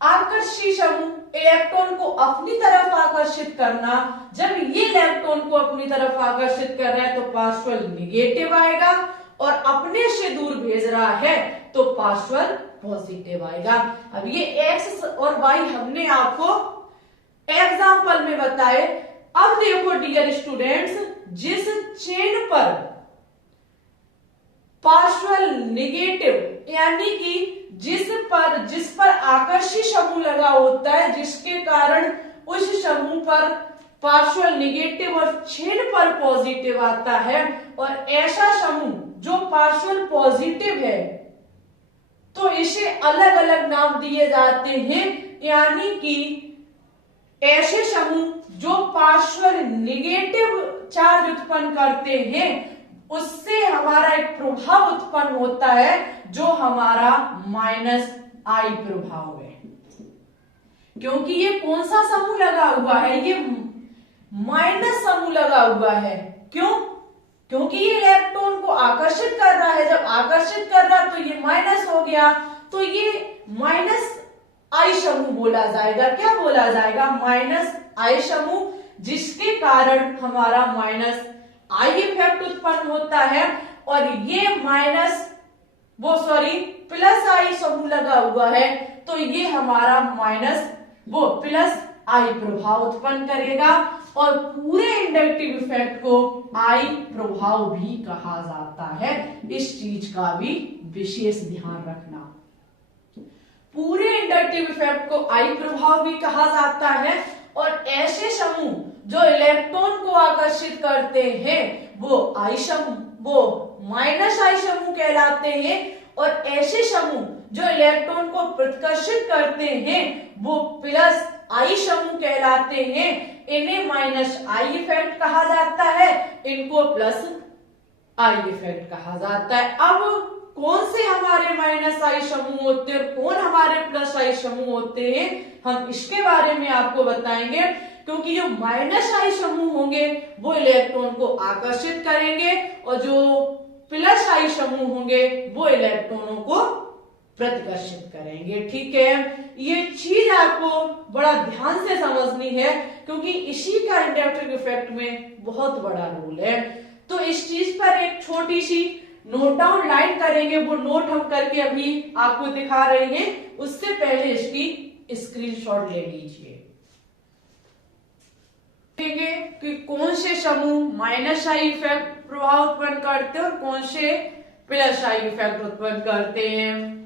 आकर्षी समूह इलेक्ट्रॉन को अपनी तरफ आकर्षित करना। जब ये इलेक्ट्रॉन को अपनी तरफ आकर्षित कर रहा है तो पार्शियल निगेटिव आएगा और अपने से दूर भेज रहा है तो पार्शियल पॉजिटिव आएगा। अब ये एक्स और वाई हमने आपको एग्जाम्पल में बताए। अब देखो डियर स्टूडेंट्स, जिस चेन पर पार्शियल निगेटिव यानी कि जिस पर आकर्षी समूह लगा होता है, जिसके कारण उस समूह पर पार्शियल निगेटिव और चेन पर पॉजिटिव आता है, और ऐसा समूह जो पार्शियल पॉजिटिव है तो इसे अलग अलग नाम दिए जाते हैं। यानी कि ऐसे समूह जो पार्शियल निगेटिव चार्ज उत्पन्न करते हैं उससे हमारा एक प्रभाव उत्पन्न होता है जो हमारा -I प्रभाव है। क्योंकि ये कौन सा समूह लगा हुआ है, ये माइनस समूह लगा हुआ है। क्यों? क्योंकि ये इलेक्ट्रॉन को आकर्षित कर रहा है, जब आकर्षित कर रहा तो ये माइनस हो गया, तो ये -I समूह बोला जाएगा। क्या बोला जाएगा? -I समूह, जिसके कारण हमारा I इफेक्ट उत्पन्न होता है। और ये +I समूह लगा हुआ है तो ये हमारा +I प्रभाव उत्पन्न करेगा और पूरे इंडक्टिव इफेक्ट को I प्रभाव भी कहा जाता है। इस चीज का भी विशेष ध्यान रखना। पूरे इंडक्टिव इफेक्ट को I प्रभाव भी कहा जाता है और ऐसे समूह जो इलेक्ट्रॉन को आकर्षित करते हैं वो -I समूह कहलाते हैं, और ऐसे समूह जो इलेक्ट्रॉन को प्रतिकर्षित करते हैं वो +I समूह कहलाते हैं। इन्हें -I इफेक्ट कहा जाता है, इनको +I इफेक्ट कहा जाता है। अब कौन से हमारे -I समूह होते हैं, कौन हमारे +I समूह होते हैं, हम इसके बारे में आपको बताएंगे। क्योंकि जो -I समूह होंगे वो इलेक्ट्रॉन को आकर्षित करेंगे और जो +I समूह होंगे वो इलेक्ट्रॉनों को प्रतिकर्षित करेंगे। ठीक है, ये चीज आपको बड़ा ध्यान से समझनी है क्योंकि इसी का इंडक्टिव इफेक्ट में बहुत बड़ा रोल है। तो इस चीज पर एक छोटी सी नोट डाउन लाइन करेंगे, वो नोट हम करके अभी आपको दिखा रहे हैं। उससे पहले इसकी स्क्रीनशॉट ले लीजिए। देखेंगे कि कौन से समूह -I इफेक्ट प्रभाव उत्पन्न करते हैं और कौन से +I इफेक्ट उत्पन्न करते हैं।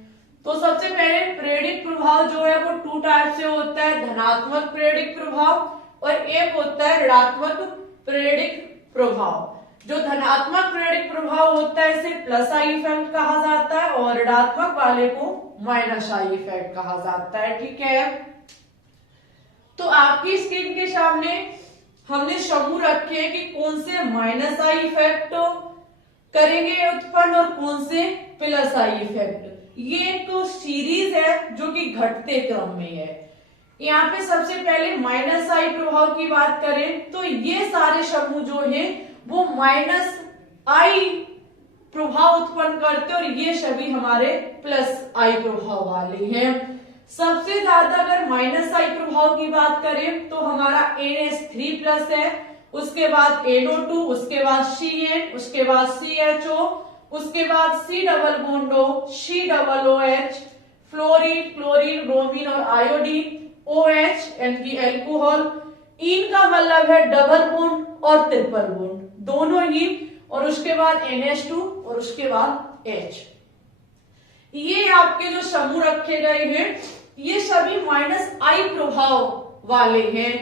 तो सबसे पहले प्रेरित प्रभाव जो है वो 2 टाइप से होता है, धनात्मक प्रेरित प्रभाव और एक होता है ऋणात्मक प्रेरित प्रभाव। जो धनात्मक प्रेरित प्रभाव होता है इसे +I इफेक्ट कहा जाता है और ऋणात्मक वाले को -I इफेक्ट कहा जाता है। ठीक है, तो आपकी स्क्रीन के सामने हमने समूह रखे हैं कि कौन से -I इफेक्ट करेंगे उत्पन्न और कौन से +I इफेक्ट। ये एक सीरीज है जो कि घटते क्रम में है। यहाँ पे सबसे पहले -I प्रभाव की बात करें तो ये सारे समूह जो हैं वो -I प्रभाव उत्पन्न करते और ये सभी हमारे +I प्रभाव वाले हैं। सबसे ज्यादा अगर -I प्रभाव की बात करें तो हमारा NH3+ है, उसके बाद NO2, उसके बाद CN, उसके बाद CHO, उसके बाद C double bond O, COOH, fluorine, chlorine, bromine और आयोडीन, OH यानी कि एल्कोहल। इन का मतलब है डबल बॉन्ड और ट्रिपल बॉन्ड दोनों ही, और उसके बाद NH2 और उसके बाद H। ये आपके जो समूह रखे गए हैं ये सभी -I प्रभाव वाले हैं।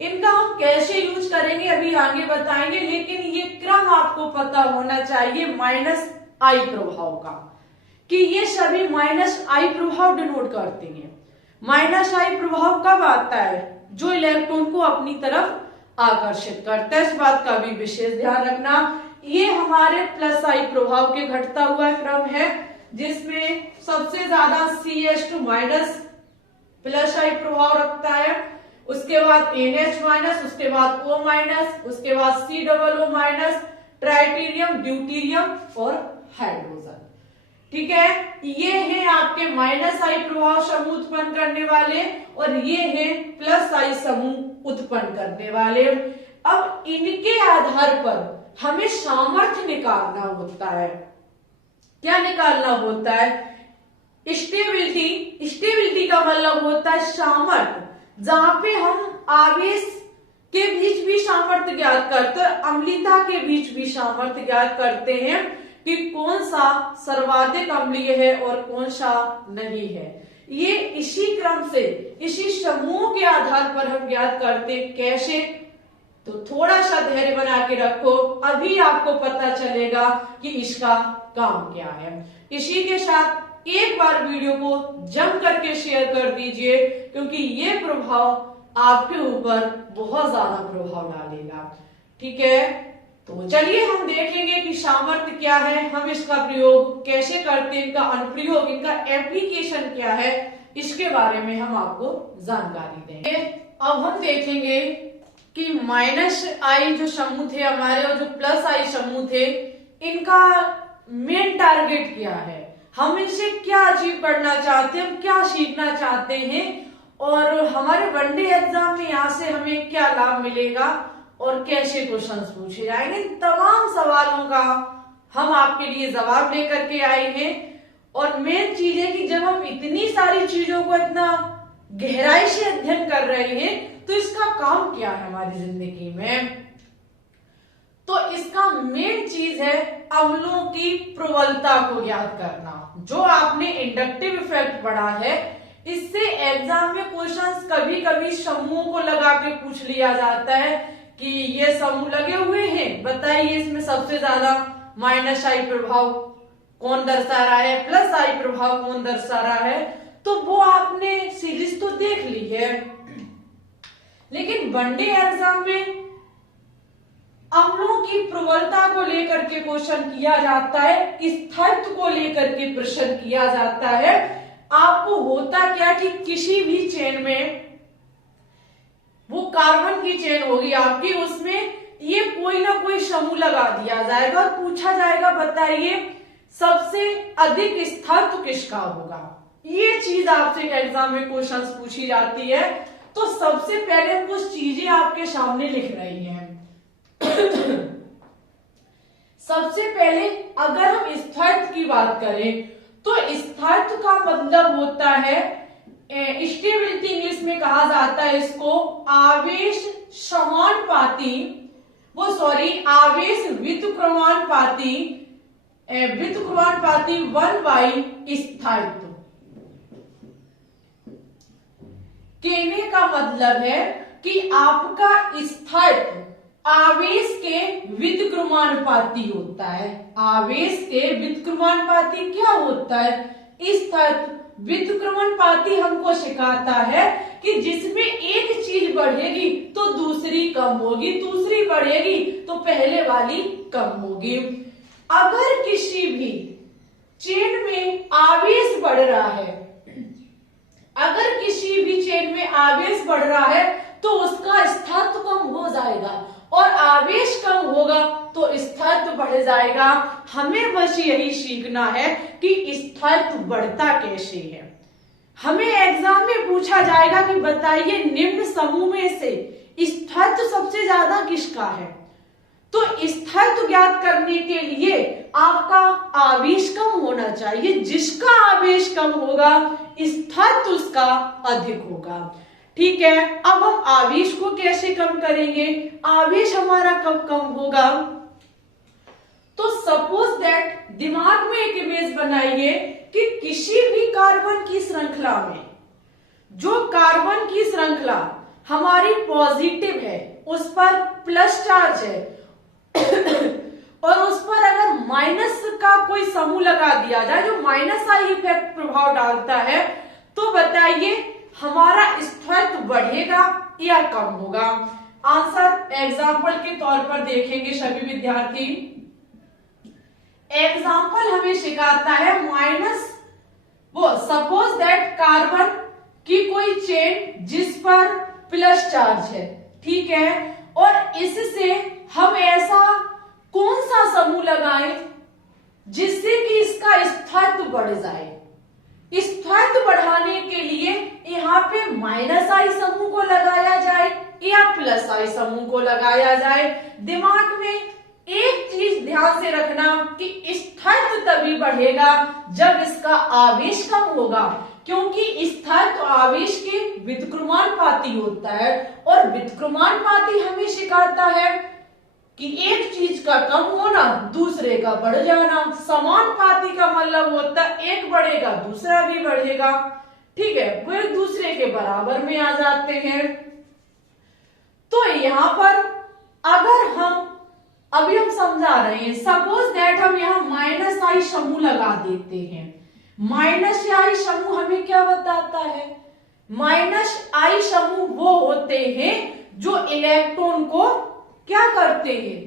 इनका हम कैसे यूज करेंगे अभी आगे बताएंगे, लेकिन ये क्रम आपको पता होना चाहिए -I प्रभाव का, कि ये सभी -I प्रभाव डिनोट करते हैं। माइनस आई प्रभाव कब आता है? जो इलेक्ट्रॉन को अपनी तरफ आकर्षित करता है। इस बात का भी विशेष ध्यान रखना। ये हमारे प्लस आई प्रभाव के घटता हुआ क्रम है, जिसमें सबसे ज्यादा CH2 माइनस प्लस आई प्रभाव रखता है, उसके बाद NH माइनस, उसके बाद O माइनस, उसके बाद COO माइनस, ट्राइटीरियम, ड्यूटीरियम और हाइड्रोजन। ठीक है, ये हैं आपके माइनस आई प्रभाव समूह उत्पन्न करने वाले और ये हैं प्लस आई समूह उत्पन्न करने वाले। अब इनके आधार पर हमें सामर्थ्य निकालना होता है। क्या निकालना होता है? स्टेबिलिटी। स्टेबिलिटी का मतलब होता है सामर्थ्य, जहां पे हम आवेश के बीच भी सामर्थ्य ज्ञात करते हैं, अम्लीयता के बीच भी सामर्थ्य ज्ञात करते हैं कि कौन सा सर्वाधिक अम्लीय है और कौन सा नहीं है। ये इसी क्रम से, इसी समूह के आधार पर हम ज्ञात करते। कैसे? तो थोड़ा सा धैर्य बना के रखो, अभी आपको पता चलेगा कि इसका काम क्या है। इसी के साथ एक बार वीडियो को जम करके शेयर कर दीजिए, क्योंकि ये प्रभाव आपके ऊपर बहुत ज्यादा प्रभाव डालेगा। ठीक है, तो चलिए हम देखेंगे कि सामर्थ्य क्या है, हम इसका प्रयोग कैसे करते हैं, इनका अनुप्रयोग, इनका एप्लीकेशन क्या है, इसके बारे में हम आपको जानकारी देंगे। अब हम देखेंगे कि माइनस आई जो समूह थे हमारे और जो प्लस आई समूह थे, इनका मेन टारगेट क्या है, हम इनसे क्या अचीव करना चाहते हैं, हम क्या सीखना चाहते हैं और हमारे वनडे एग्जाम में यहाँ से हमें क्या लाभ मिलेगा और कैसे क्वेश्चंस पूछे जाएंगे। इन तमाम सवालों का हम आपके लिए जवाब लेकर के आए हैं। और मेन चीज है कि जब हम इतनी सारी चीजों को इतना गहराई से अध्ययन कर रहे हैं, तो इसका काम क्या है हमारी जिंदगी में? तो इसका मेन चीज है अम्लों की प्रबलता को ज्ञात करना। जो आपने इंडक्टिव इफेक्ट पढ़ा है, इससे एग्जाम में क्वेश्चंस कभी कभी समूहों को लगा के पूछ लिया जाता है कि ये समूह लगे हुए हैं, बताइए इसमें सबसे ज्यादा माइनस आई प्रभाव कौन दर्शा रहा है, प्लस आई प्रभाव कौन दर्शा रहा है। तो वो आपने सीरीज तो देख ली है, लेकिन वनडे एग्जाम में अम्लों की प्रबलता को लेकर के क्वेश्चन किया जाता है, स्थायित्व को लेकर के प्रश्न किया जाता है। आपको होता क्या कि किसी भी चेन में, वो कार्बन की चेन होगी आपकी, उसमें ये कोई ना कोई समूह लगा दिया जाएगा और पूछा जाएगा बताइए सबसे अधिक स्थायित्व किसका होगा। ये चीज आपसे एग्जाम में क्वेश्चंस पूछी जाती है। तो सबसे पहले हम कुछ चीजें आपके सामने लिख रही हैं। सबसे पहले अगर हम स्थायित्व की बात करें, तो स्थायित्व का मतलब होता है, स्टेबिलिटी इंग्लिश में कहा जाता है इसको आवेश समानुपाती, आवेश व्युत्क्रमानुपाती 1/स्थायित्व। कहने का मतलब है कि आपका स्थायित्व आवेश के व्युत्क्रमानुपाती होता है। आवेश के व्युत्क्रमानुपाती क्या होता है? स्थायित्व। व्युत्क्रमानुपाती हमको सिखाता है कि जिसमें एक चीज बढ़ेगी तो दूसरी कम होगी, दूसरी बढ़ेगी तो पहले वाली कम होगी। अगर किसी भी चेन में आवेश बढ़ रहा है, अगर किसी भी चेन में आवेश बढ़ रहा है तो उसका स्थायित्व कम हो जाएगा, और आवेश कम होगा तो स्थायित्व बढ़ जाएगा। हमें बस यही सीखना है कि स्थायित्व बढ़ता कैसे है। हमें एग्जाम में पूछा जाएगा कि बताइए निम्न समूह में से स्थायित्व सबसे ज्यादा किसका है। तो स्थायित्व ज्ञात करने के लिए आपका आवेश कम होना चाहिए। जिसका आवेश कम होगा स्थायित्व उसका अधिक होगा। ठीक है, अब हम आवेश को कैसे कम करेंगे? आवेश हमारा कब कम होगा? तो सपोज दैट, दिमाग में एक इमेज बनाइए कि किसी भी कार्बन की श्रृंखला में, जो कार्बन की श्रृंखला हमारी पॉजिटिव है, उस पर प्लस चार्ज है और उस पर अगर माइनस का कोई समूह लगा दिया जाए जो माइनस आई इफेक्ट प्रभाव डालता है, तो बताइए या कम होगा। आंसर एग्जाम्पल के तौर पर देखेंगे सभी विद्यार्थी। एग्जाम्पल हमें सिखाता है माइनस, वो सपोज दैट कार्बन की कोई चेन जिस पर प्लस चार्ज है, ठीक है, और इससे हम ऐसा कौन सा समूह लगाएं जिससे कि इसका स्थायित्व बढ़ जाए। स्थायित्व बढ़ाने के लिए यहाँ पे माइनस आई समूह को लगाया जाए या प्लस आई समूह को लगाया जाए। दिमाग में एक चीज ध्यान से रखना कि स्थायित्व तभी बढ़ेगा जब इसका आवेश कम होगा, क्योंकि स्थायित्व आवेश के व्युत्क्रमानुपाती होता है, और व्युत्क्रमानुपाती हमें सिखाता है कि एक चीज का कम होना दूसरे का बढ़ जाना। समानुपाती का मतलब होता है एक बढ़ेगा दूसरा भी बढ़ेगा, ठीक है, वो एक दूसरे के बराबर में आ जाते हैं। तो यहाँ पर अगर हम अभी हम समझा रहे हैं, सपोज दैट हम यहाँ माइनस आई समूह लगा देते हैं। माइनस आई समूह हमें क्या बताता है? माइनस आई समूह वो होते हैं जो इलेक्ट्रॉन को क्या करते हैं?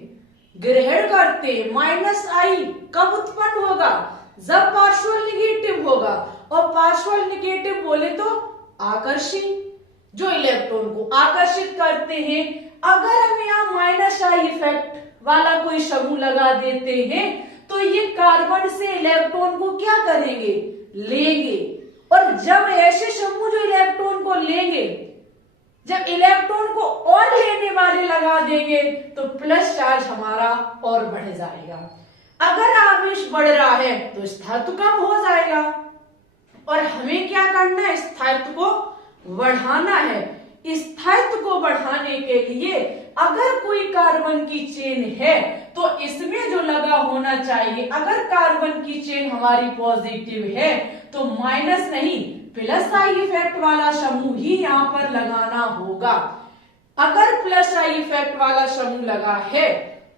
ग्रहण करते हैं। माइनस आई कब उत्पन्न होगा? जब पार्शियल निगेटिव होगा, और पार्शियल निगेटिव बोले तो आकर्षित, जो इलेक्ट्रॉन को आकर्षित करते हैं। अगर हम यहाँ माइनस आई इफेक्ट वाला कोई समूह लगा देते हैं तो ये कार्बन से इलेक्ट्रॉन को क्या करेंगे? लेंगे। और जब ऐसे समूह जो इलेक्ट्रॉन को लेंगे, जब इलेक्ट्रॉन को और लेने वाले लगा देंगे तो प्लस चार्ज हमारा और बढ़ जाएगा। अगर आवेश बढ़ रहा है तो स्थायित्व कम हो जाएगा, और हमें क्या करना है? स्थायित्व को बढ़ाना है। स्थायित्व को बढ़ाने के लिए अगर कोई कार्बन की चेन है तो इसमें जो लगा होना चाहिए, अगर कार्बन की चेन हमारी पॉजिटिव है तो माइनस नहीं प्लस आई इफेक्ट वाला समूह ही यहाँ पर लगाना होगा। अगर प्लस आई इफेक्ट वाला समूह लगा है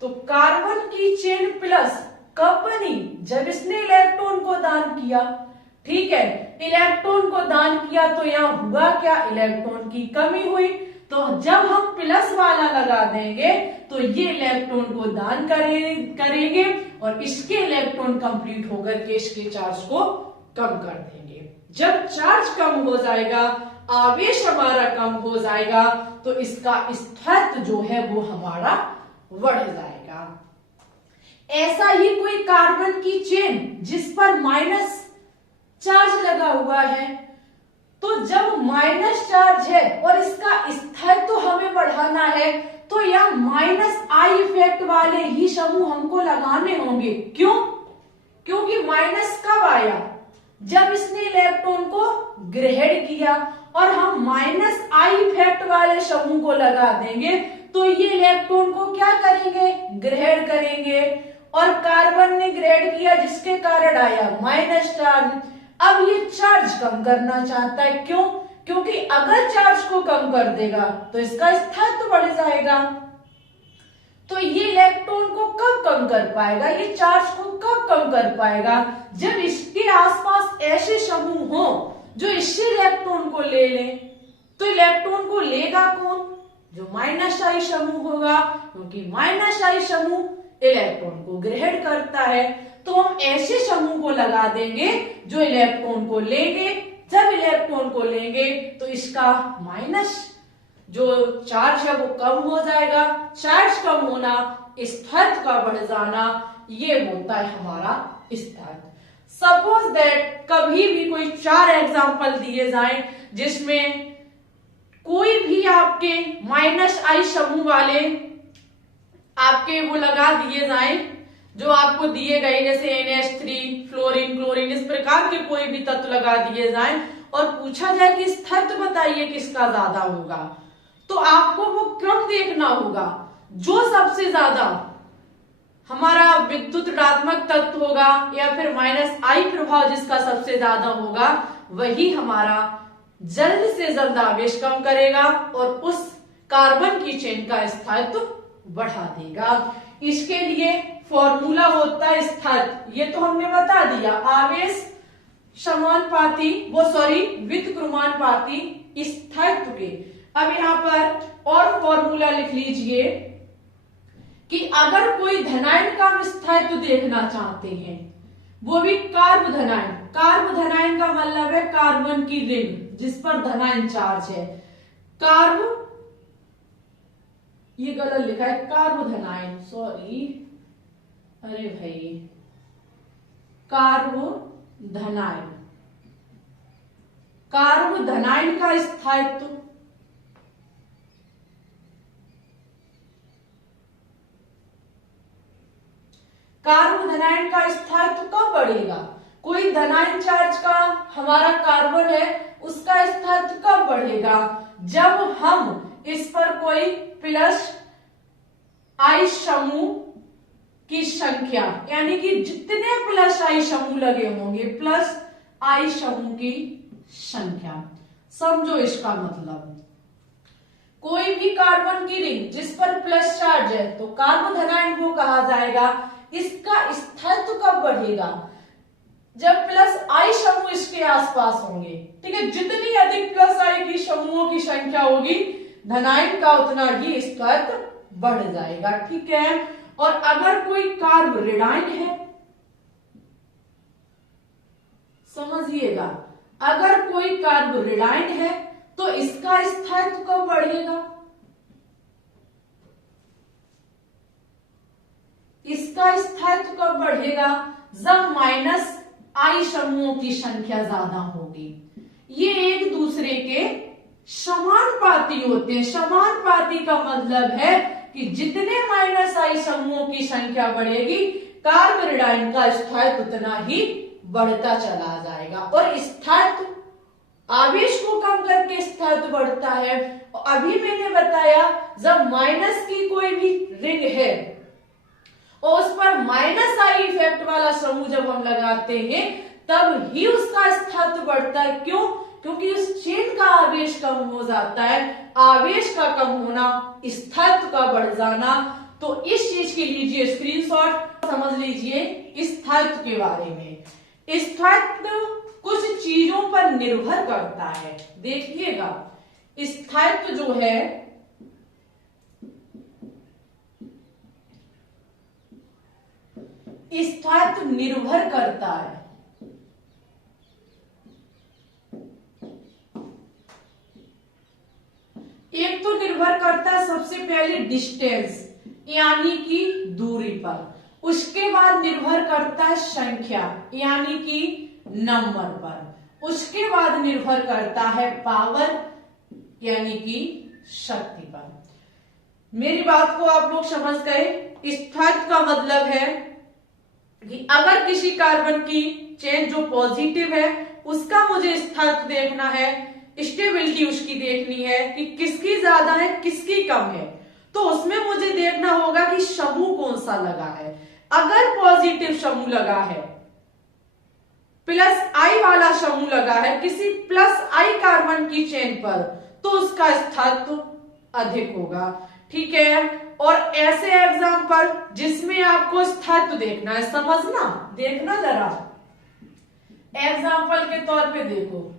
तो कार्बन की चेन प्लस कब बनी? जब इसने इलेक्ट्रॉन को दान किया, ठीक है, इलेक्ट्रॉन को दान किया तो यहाँ हुआ क्या? इलेक्ट्रॉन की कमी हुई। तो जब हम प्लस वाला लगा देंगे तो ये इलेक्ट्रॉन को दान करेंगे और इसके इलेक्ट्रॉन कंप्लीट होकर के इसके चार्ज को कम कर देंगे। जब चार्ज कम हो जाएगा, आवेश हमारा कम हो जाएगा, तो इसका स्थायित्व जो है वो हमारा बढ़ जाएगा। ऐसा ही कोई कार्बन की चेन जिस पर माइनस चार्ज लगा हुआ है, तो जब माइनस चार्ज है और इसका स्थायित्व हमें बढ़ाना है तो यह माइनस आई इफेक्ट वाले ही समूह हमको लगाने होंगे। क्यों? क्योंकि माइनस कब आया? जब इसने इलेक्ट्रॉन को ग्रहण किया, और हम माइनस आई इफेक्ट वाले समूह को लगा देंगे तो ये इलेक्ट्रॉन को क्या करेंगे? ग्रहण करेंगे, और कार्बन ने ग्रहण किया जिसके कारण आया माइनस चार्ज। अब ये चार्ज कम करना चाहता है। क्यों? क्योंकि अगर चार्ज को कम कर देगा तो इसका स्थायित्व बढ़ जाएगा। तो ये इलेक्ट्रॉन को कब कम कर पाएगा? ये चार्ज को कब कम कर पाएगा? जब इसके आसपास ऐसे समूह हो जो इससे इलेक्ट्रॉन को ले लें। तो इलेक्ट्रॉन को लेगा कौन? जो माइनस आई समूह होगा, क्योंकि माइनस आई समूह इलेक्ट्रॉन को ग्रहण करता है। तो हम ऐसे समूह को लगा देंगे जो इलेक्ट्रॉन को लेंगे। जब इलेक्ट्रॉन को लेंगे तो इसका माइनस जो चार्ज है वो कम हो जाएगा। चार्ज कम होना, स्थायित्व का बढ़ जाना, ये होता है हमारा स्थायित्व। सपोज दैट कभी भी कोई 4 एग्जाम्पल दिए जाएं जिसमें कोई भी आपके माइनस आई समूह वाले आपके वो लगा दिए जाएं, जो आपको दिए गए, जैसे NH3, फ्लोरीन, क्लोरीन, इस प्रकार के कोई भी तत्व लगा दिए जाएं और पूछा जाए कि स्थायित्व बताइए किसका ज्यादा होगा, तो आपको वो क्रम देखना होगा। जो सबसे ज्यादा हमारा विद्युत ऋणात्मक तत्व होगा या फिर माइनस आई प्रभाव जिसका सबसे ज्यादा होगा, वही हमारा जल्द से जल्द आवेश कम करेगा और उस कार्बन की चेन का स्थायित्व बढ़ा देगा। इसके लिए फॉर्मूला होता है स्थायित्व, ये तो हमने बता दिया, आवेश समानुपाती व्युत्क्रमानुपाती स्थायित्व के। अब यहाँ पर और फॉर्मूला लिख लीजिए कि अगर कोई धनायन का हम स्थायित्व देखना चाहते हैं, वो भी कार्ब धनायन। कार्ब धनायन का मतलब है कार्बन की रिंग जिस पर धनायन चार्ज है। कार्ब, ये गलत लिखा है, कार्ब धनायन, सॉरी, अरे भाई, कार्ब धनायन, कार्ब धनायन का स्थायित्व कार्ब धनायन का स्थायित्व कब बढ़ेगा? कोई धनायन चार्ज का हमारा कार्बन है, उसका स्थायित्व कब बढ़ेगा? जब हम इस पर कोई प्लस आई समूह की संख्या, यानी कि जितने प्लस आई समूह लगे होंगे, प्लस आई समूह की संख्या। समझो इसका मतलब, कोई भी कार्बन की रिंग जिस पर प्लस चार्ज है तो कार्ब धनायन को कहा जाएगा। इसका स्थायित्व कब बढ़ेगा? जब प्लस आई समूह इसके आसपास होंगे, ठीक है। जितनी अधिक प्लस आई की समूहों की संख्या होगी, धनायन का उतना ही स्थायित्व बढ़ जाएगा, ठीक है। और अगर कोई कार्ब ऋणायन है, समझिएगा, अगर कोई कार्ब ऋणायन है तो इसका स्थायित्व कब बढ़ेगा? इसका स्थायित्व कब बढ़ेगा? जब माइनस आई समूहों की संख्या ज्यादा होगी। ये एक दूसरे के समानुपाती होते हैं। समानुपाती का मतलब है कि जितने माइनस आई समूहों की संख्या बढ़ेगी, कार्ब ऋणायन का स्थायित्व उतना ही बढ़ता चला जाएगा। और स्थायित्व, आवेश को कम करके स्थायित्व बढ़ता है। अभी मैंने बताया, जब माइनस की कोई भी रिंग है और उस पर माइनस आई इफेक्ट वाला समूह जब हम लगाते हैं, तब ही उसका स्थायित्व बढ़ता है। क्यों? क्योंकि उस चेन का आवेश कम हो जाता है। आवेश का कम होना, स्थायित्व का बढ़ जाना। तो इस चीज के लीजिए स्क्रीनशॉट, समझ लीजिए स्थायित्व के बारे में। स्थायित्व कुछ चीजों पर निर्भर करता है। देखिएगा, स्थायित्व जो है स्थायित्व निर्भर करता है एक तो निर्भर करता है सबसे पहले डिस्टेंस, यानी कि दूरी पर। उसके बाद निर्भर करता है संख्या, यानी कि नंबर पर। उसके बाद निर्भर करता है पावर, यानी कि शक्ति पर। मेरी बात को आप लोग समझ गए। स्थायित्व का मतलब है कि अगर किसी कार्बन की चेन जो पॉजिटिव है, उसका मुझे स्थायित्व देखना है, स्टेबिलिटी उसकी देखनी है कि किसकी ज्यादा है किसकी कम है, तो उसमें मुझे देखना होगा कि समूह कौन सा लगा है। अगर पॉजिटिव समूह लगा है, प्लस आई वाला समूह लगा है किसी प्लस आई कार्बन की चेन पर, तो उसका स्थायित्व अधिक होगा, ठीक है। और ऐसे एग्जाम्पल जिसमें आपको स्थायित्व देखना है, समझना, देखना जरा। एग्जाम्पल के तौर पे देखो,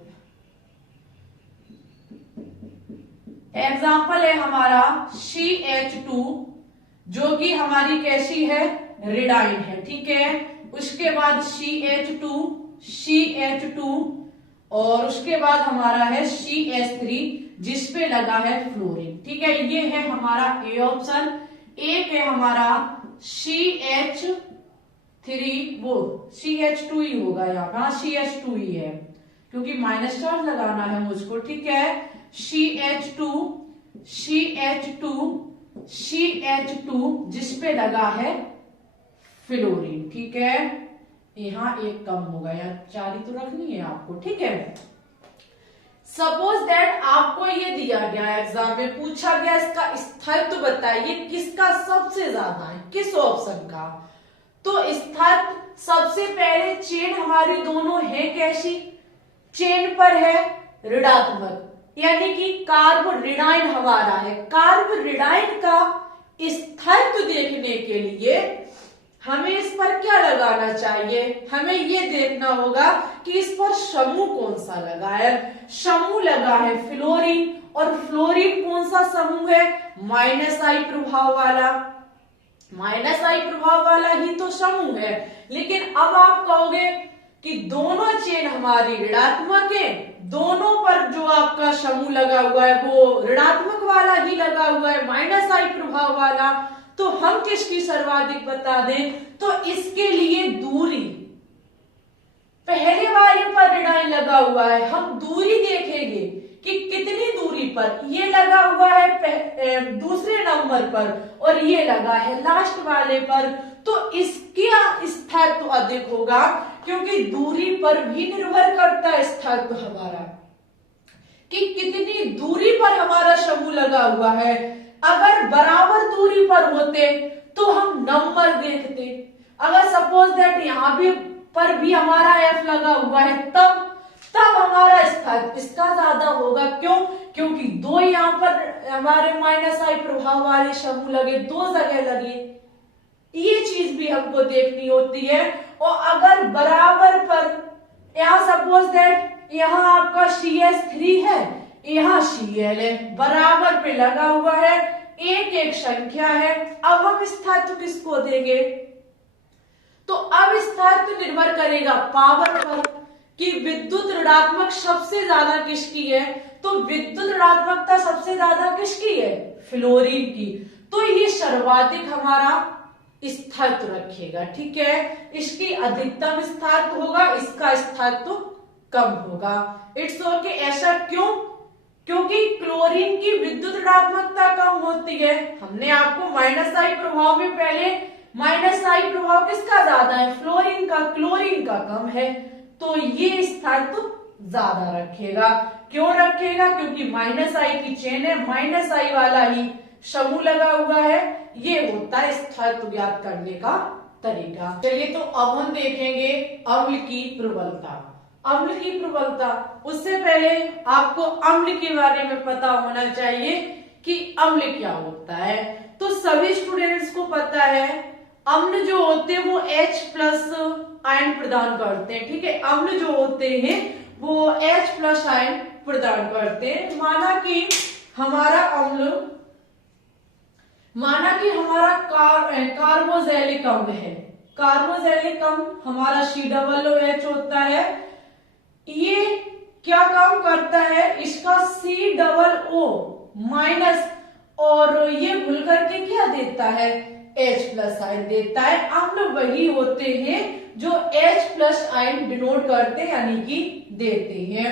एग्जाम्पल है हमारा CH2, जो कि हमारी कैसी है, ऋणायन है, ठीक है। उसके बाद CH2 और उसके बाद हमारा है CH3 जिसपे लगा है फ्लोरीन, ठीक है। ये है हमारा ए ऑप्शन। एक है हमारा CH3, वो CH2 ही होगा यहाँ पे, हाँ CH2 ही है क्योंकि माइनस चार्ज लगाना है मुझको, ठीक है। CH2 जिसपे लगा है फ्लोरीन, ठीक है। यहाँ एक कम होगा, यार 4 ही तो रखनी है आपको, ठीक है। सपोज दैट आपको ये दिया गया एग्जाम में, पूछा गया इसका स्थायित्व बताइए किसका सबसे ज्यादा है, किस ऑप्शन का। तो स्थायित्व सबसे पहले चेन हमारी दोनों है कैसी, चेन पर है ऋणात्मक, यानी कि कार्ब ऋणायन हमारा है। कार्ब ऋणायन का स्थायित्व देखने के लिए हमें इस पर क्या लगाना चाहिए, हमें ये देखना होगा कि इस पर समूह कौन सा लगा है। समूह लगा है फ्लोरीन, और फ्लोरीन कौन सा समूह है, -I प्रभाव वाला। -I प्रभाव वाला ही तो समूह है। लेकिन अब आप कहोगे कि दोनों चेन हमारी ऋणात्मक है, दोनों पर जो आपका समूह लगा हुआ है वो ऋणात्मक वाला ही लगा हुआ है, -I प्रभाव वाला, तो हम किसकी सर्वाधिक बता दें, तो इसके लिए दूरी, पहले वाले पर ऋणायन लगा हुआ है, हम दूरी देखेंगे कि कितनी दूरी पर, ये लगा हुआ है दूसरे नंबर पर और ये लगा है लास्ट वाले पर, तो इसका स्थायित्व अधिक होगा, क्योंकि दूरी पर भी निर्भर करता है स्थायित्व हमारा, कि कितनी दूरी पर हमारा समूह लगा हुआ है। अगर बराबर दूरी पर होते तो हम नंबर देखते, अगर सपोज दैट यहाँ भी पर भी हमारा F लगा हुआ है, तब हमारा स्थायित्व इसका ज्यादा होगा। क्यों, क्योंकि दो यहाँ पर हमारे -I प्रभाव वाले समूह लगे, दो जगह लगे, ये चीज भी हमको देखनी होती है। और अगर बराबर पर, यहाँ सपोज दैट यहाँ आपका CH3 है, यहाँ Cl है, बराबर पे लगा हुआ है, एक एक संख्या है, अब हम स्थायित्व किसको देंगे, तो अब स्थायित्व निर्भर करेगा पावर पर, कि विद्युत ऋणात्मक सबसे ज्यादा किसकी है, तो विद्युत ऋणात्मकता सबसे ज्यादा किसकी है, फ्लोरीन की, तो ये सर्वाधिक हमारा स्थायित्व रखेगा। ठीक है, इसकी अधिकतम स्थायित्व होगा, इसका स्थायित्व कम होगा। It's okay. ऐसा क्यों, क्योंकि क्लोरीन की विद्युत ऋणात्मकता कम होती है। हमने आपको -I प्रभाव में पहले -I प्रभाव किसका ज्यादा है, फ्लोरीन का, क्लोरीन का कम है, तो ये स्थायित्व ज्यादा रखेगा। क्यों रखेगा, क्योंकि -I की चेन है, -I वाला ही समूह लगा हुआ है, ये होता है स्थायित्व ज्ञात करने का तरीका। चलिए, तो अब हम देखेंगे अम्ल की प्रबलता। अम्ल की प्रबलता, उससे पहले आपको अम्ल के बारे में पता होना चाहिए कि अम्ल क्या होता है। तो सभी स्टूडेंट्स को पता है अम्ल जो होते हैं वो H+ आयन प्रदान करते हैं। ठीक है, अम्ल जो होते हैं वो H+ आयन प्रदान करते हैं। माना कि हमारा कार्बोजेलिक अम्ल है, कार्बोजेलिक अम्ल हमारा COOH होता है। ये क्या काम करता है, इसका COO- और ये भूल करके क्या देता है, H+ आयन देता है। अम्ल वही होते हैं जो H+ आयन डिनोट करते हैं, यानी कि देते हैं।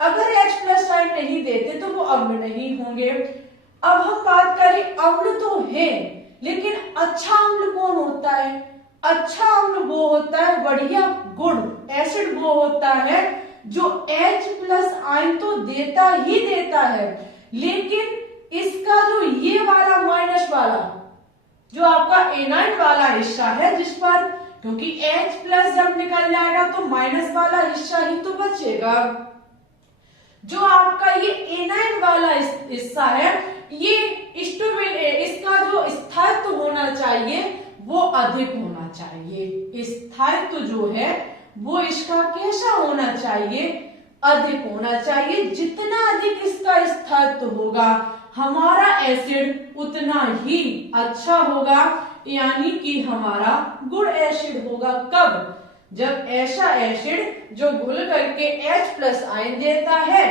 अगर H+ आयन नहीं देते तो वो अम्ल नहीं होंगे। अब हम बात करें, अम्ल तो है, लेकिन अच्छा अम्ल कौन होता है, अच्छा अम्ल वो होता है, बढ़िया गुड एसिड वो होता है जो H+ आयन तो देता ही देता है, लेकिन इसका जो ये वाला माइनस वाला, जो आपका एनाइन वाला हिस्सा है, जिस पर, क्योंकि H+ जब निकल जाएगा तो माइनस वाला हिस्सा ही तो बचेगा, जो आपका ये एनाइन वाला हिस्सा है, ये इसका जो स्थायित्व होना चाहिए वो अधिक होना चाहिए। स्थायित्व जो है वो इसका कैसा होना चाहिए, अधिक होना चाहिए। जितना अधिक इसका स्थायित्व होगा हमारा एसिड उतना ही अच्छा होगा, यानी कि हमारा गुड एसिड होगा। कब, जब ऐसा एसिड जो घुल करके H+ आयन देता है,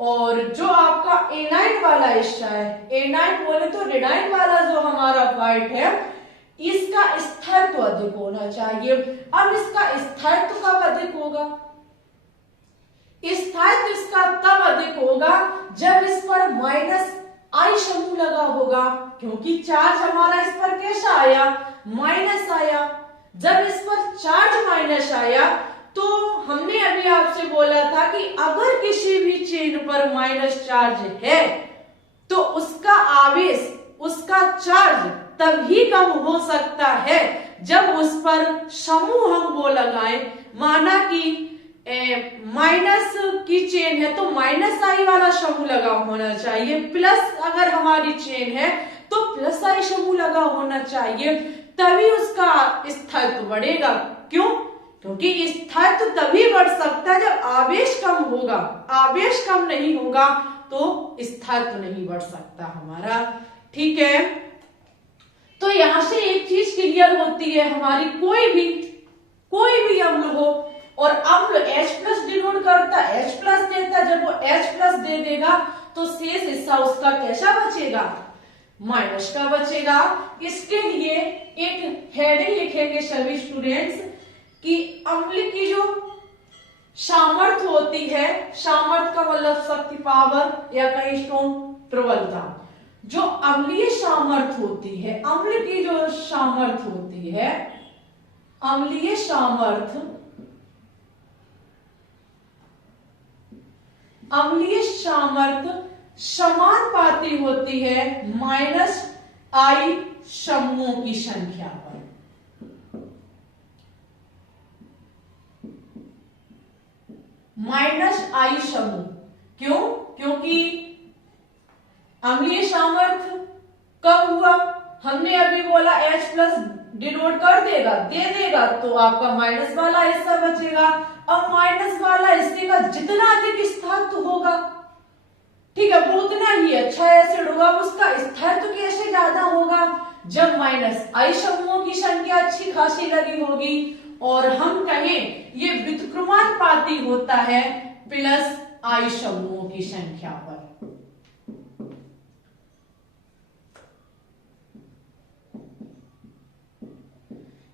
और जो आपका एनाइन वाला हिस्सा है, एनाइन बोले तो ऋणाइन वाला जो हमारा पार्ट है, इसका स्थायित्व अधिक होना चाहिए। अब इसका स्थायित्व कब अधिक होगा, स्थायित्व इसका तब अधिक होगा जब इस पर -I समूह लगा होगा, क्योंकि चार्ज हमारा इस पर कैसा आया, माइनस आया। जब इस पर चार्ज माइनस आया तो हमने अभी आपसे बोला था कि अगर किसी भी चेन पर माइनस चार्ज है तो उसका आवेश, उसका चार्ज तभी कम हो सकता है जब उस पर समूह हम वो लगाएं। माना कि माइनस की चेन है तो -I वाला समूह लगा होना चाहिए, प्लस अगर हमारी चेन है तो +I समूह लगा होना चाहिए, तभी उसका स्थायित्व बढ़ेगा। क्यों? क्योंकि स्थायित्व तभी बढ़ सकता है जब आवेश कम होगा। आवेश कम नहीं होगा तो स्थायित्व नहीं बढ़ सकता हमारा। ठीक है, तो यहां से एक चीज क्लियर होती है हमारी, कोई भी अम्ल हो और अम्ल H+ डिनोट करता, H+ देता, जब वो H+ दे देगा तो शेष हिस्सा उसका कैसा बचेगा? माइनस का बचेगा। इसके लिए एक हेडिंग लिखेंगे सभी स्टूडेंट्स कि अम्ल की जो सामर्थ्य होती है, सामर्थ्य का मतलब शक्ति, पावर या कहीं स्ट्रॉन्ग, प्रबलता, जो अम्लीय सामर्थ्य होती है, अम्ल की जो सामर्थ्य होती है, अम्लीय सामर्थ्य समानुपाती होती है -I समूहों की संख्या पर। -I समूह। क्यों? क्योंकि अम्लीय सामर्थ्य कब हुआ? हमने अभी बोला H+ डिनोट कर देगा, दे देगा, तो आपका माइनस वाला हिस्सा बचेगा। अब माइनस वाला हिस्से का जितना अधिक स्थायित्व होगा, ठीक है, वो उतना ही अच्छा एसिड होगा, उसका स्थायित्व कैसे ज्यादा होगा? जब -I समूहों की संख्या अच्छी खासी लगी होगी और हम कहें ये व्युत्क्रमानुपाती होता है +I समूहों की संख्या पर।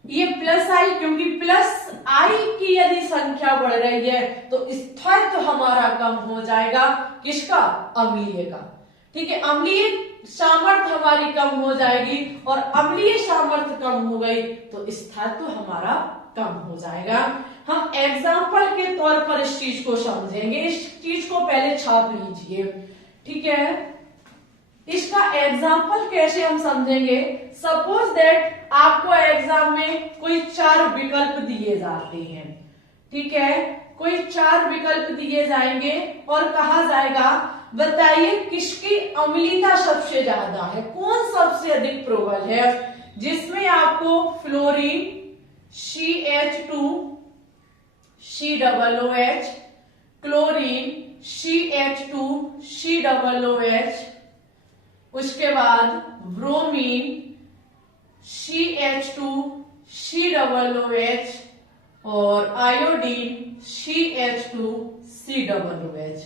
ये +I, क्योंकि +I की यदि संख्या बढ़ रही है तो स्थायित्व हमारा कम हो जाएगा। किसका? अम्लीय का। ठीक है, अम्लीय सामर्थ्य हमारी कम हो जाएगी और अम्लीय सामर्थ्य कम हो गई तो स्थायित्व हमारा कम हो जाएगा। हम एग्जाम्पल के तौर पर इस चीज को समझेंगे। इस चीज को पहले छाप लीजिए। ठीक है, इसका एग्जाम्पल कैसे हम समझेंगे? सपोज दैट आपको एग्जाम में कोई 4 विकल्प दिए जाते हैं। ठीक है, कोई 4 विकल्प दिए जाएंगे और कहा जाएगा बताइए किसकी अम्लीयता सबसे ज्यादा है, कौन सबसे अधिक प्रबल है, जिसमें आपको fluorine CH2 COOH, chlorine CH2 COOH, उसके बाद ब्रोमीन CH2 COOH और आयोडीन CH2 COOH।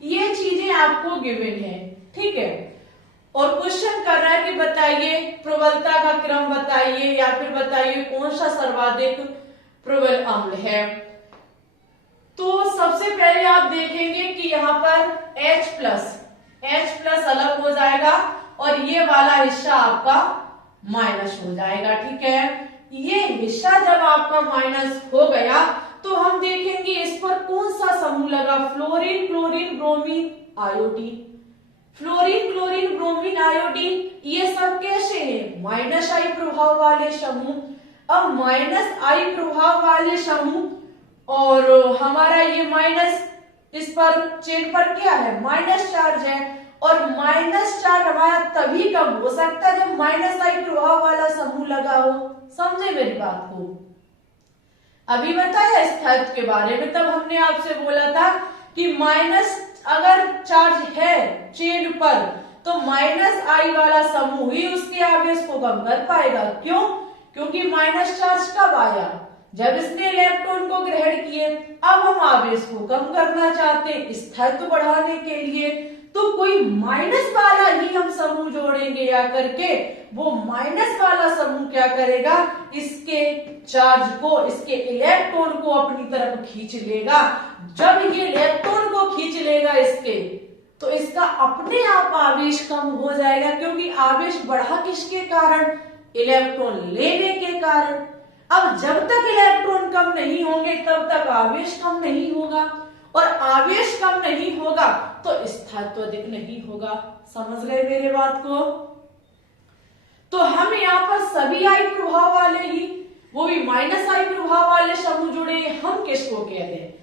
ये चीजें आपको गिवन है। ठीक है, और क्वेश्चन कर रहा है कि बताइए प्रबलता का क्रम बताइए या फिर बताइए कौन सा सर्वाधिक प्रबल अम्ल है। तो सबसे पहले आप देखेंगे कि यहाँ पर H+ अलग हो जाएगा और ये वाला हिस्सा आपका माइनस हो जाएगा। ठीक है, ये हिस्सा जब आपका माइनस हो गया तो हम देखेंगे इस पर कौन सा समूह लगा, fluorine, chlorine, bromine, iodine. Fluorine, chlorine, bromine, iodine ये सब कैसे हैं? -I प्रभाव वाले समूह। अब -I प्रभाव वाले समूह और हमारा ये माइनस, इस पर चेन पर क्या है? माइनस चार्ज है और माइनस चार्ज हमारा तभी कम हो सकता है जब -I प्रभाव वाला समूह लगा हो। समझे मेरी बात को? अभी बताया स्थायित्व के बारे में, तब हमने आपसे बोला था कि माइनस अगर चार्ज है चेन पर तो -I वाला समूह ही उसके आवेश को कम कर पाएगा। क्यों? क्योंकि माइनस चार्ज कब आया? जब इसने इलेक्ट्रॉन को ग्रहण किए। अब हम आवेश को कम करना चाहते हैं स्थायित्व बढ़ाने के लिए, तो कोई माइनस वाला ही हम समूह जोड़ेंगे या करके वो माइनस वाला समूह क्या करेगा? इसके चार्ज को, इसके इलेक्ट्रॉन को अपनी तरफ खींच लेगा। जब ये इलेक्ट्रॉन को खींच लेगा इसके, तो इसका अपने आप आवेश कम हो जाएगा, क्योंकि आवेश बढ़ा किसके कारण? इलेक्ट्रॉन लेने के कारण। अब जब तक इलेक्ट्रॉन कम नहीं होंगे तब तक आवेश कम नहीं होगा, और आवेश कम नहीं होगा तो स्थायित्व अधिक नहीं होगा। समझ गए मेरे बात को? तो हम यहाँ पर सभी I प्रभाव वाले ही, वो भी -I प्रभाव वाले समूह जुड़े, हम किसको कहते हैं?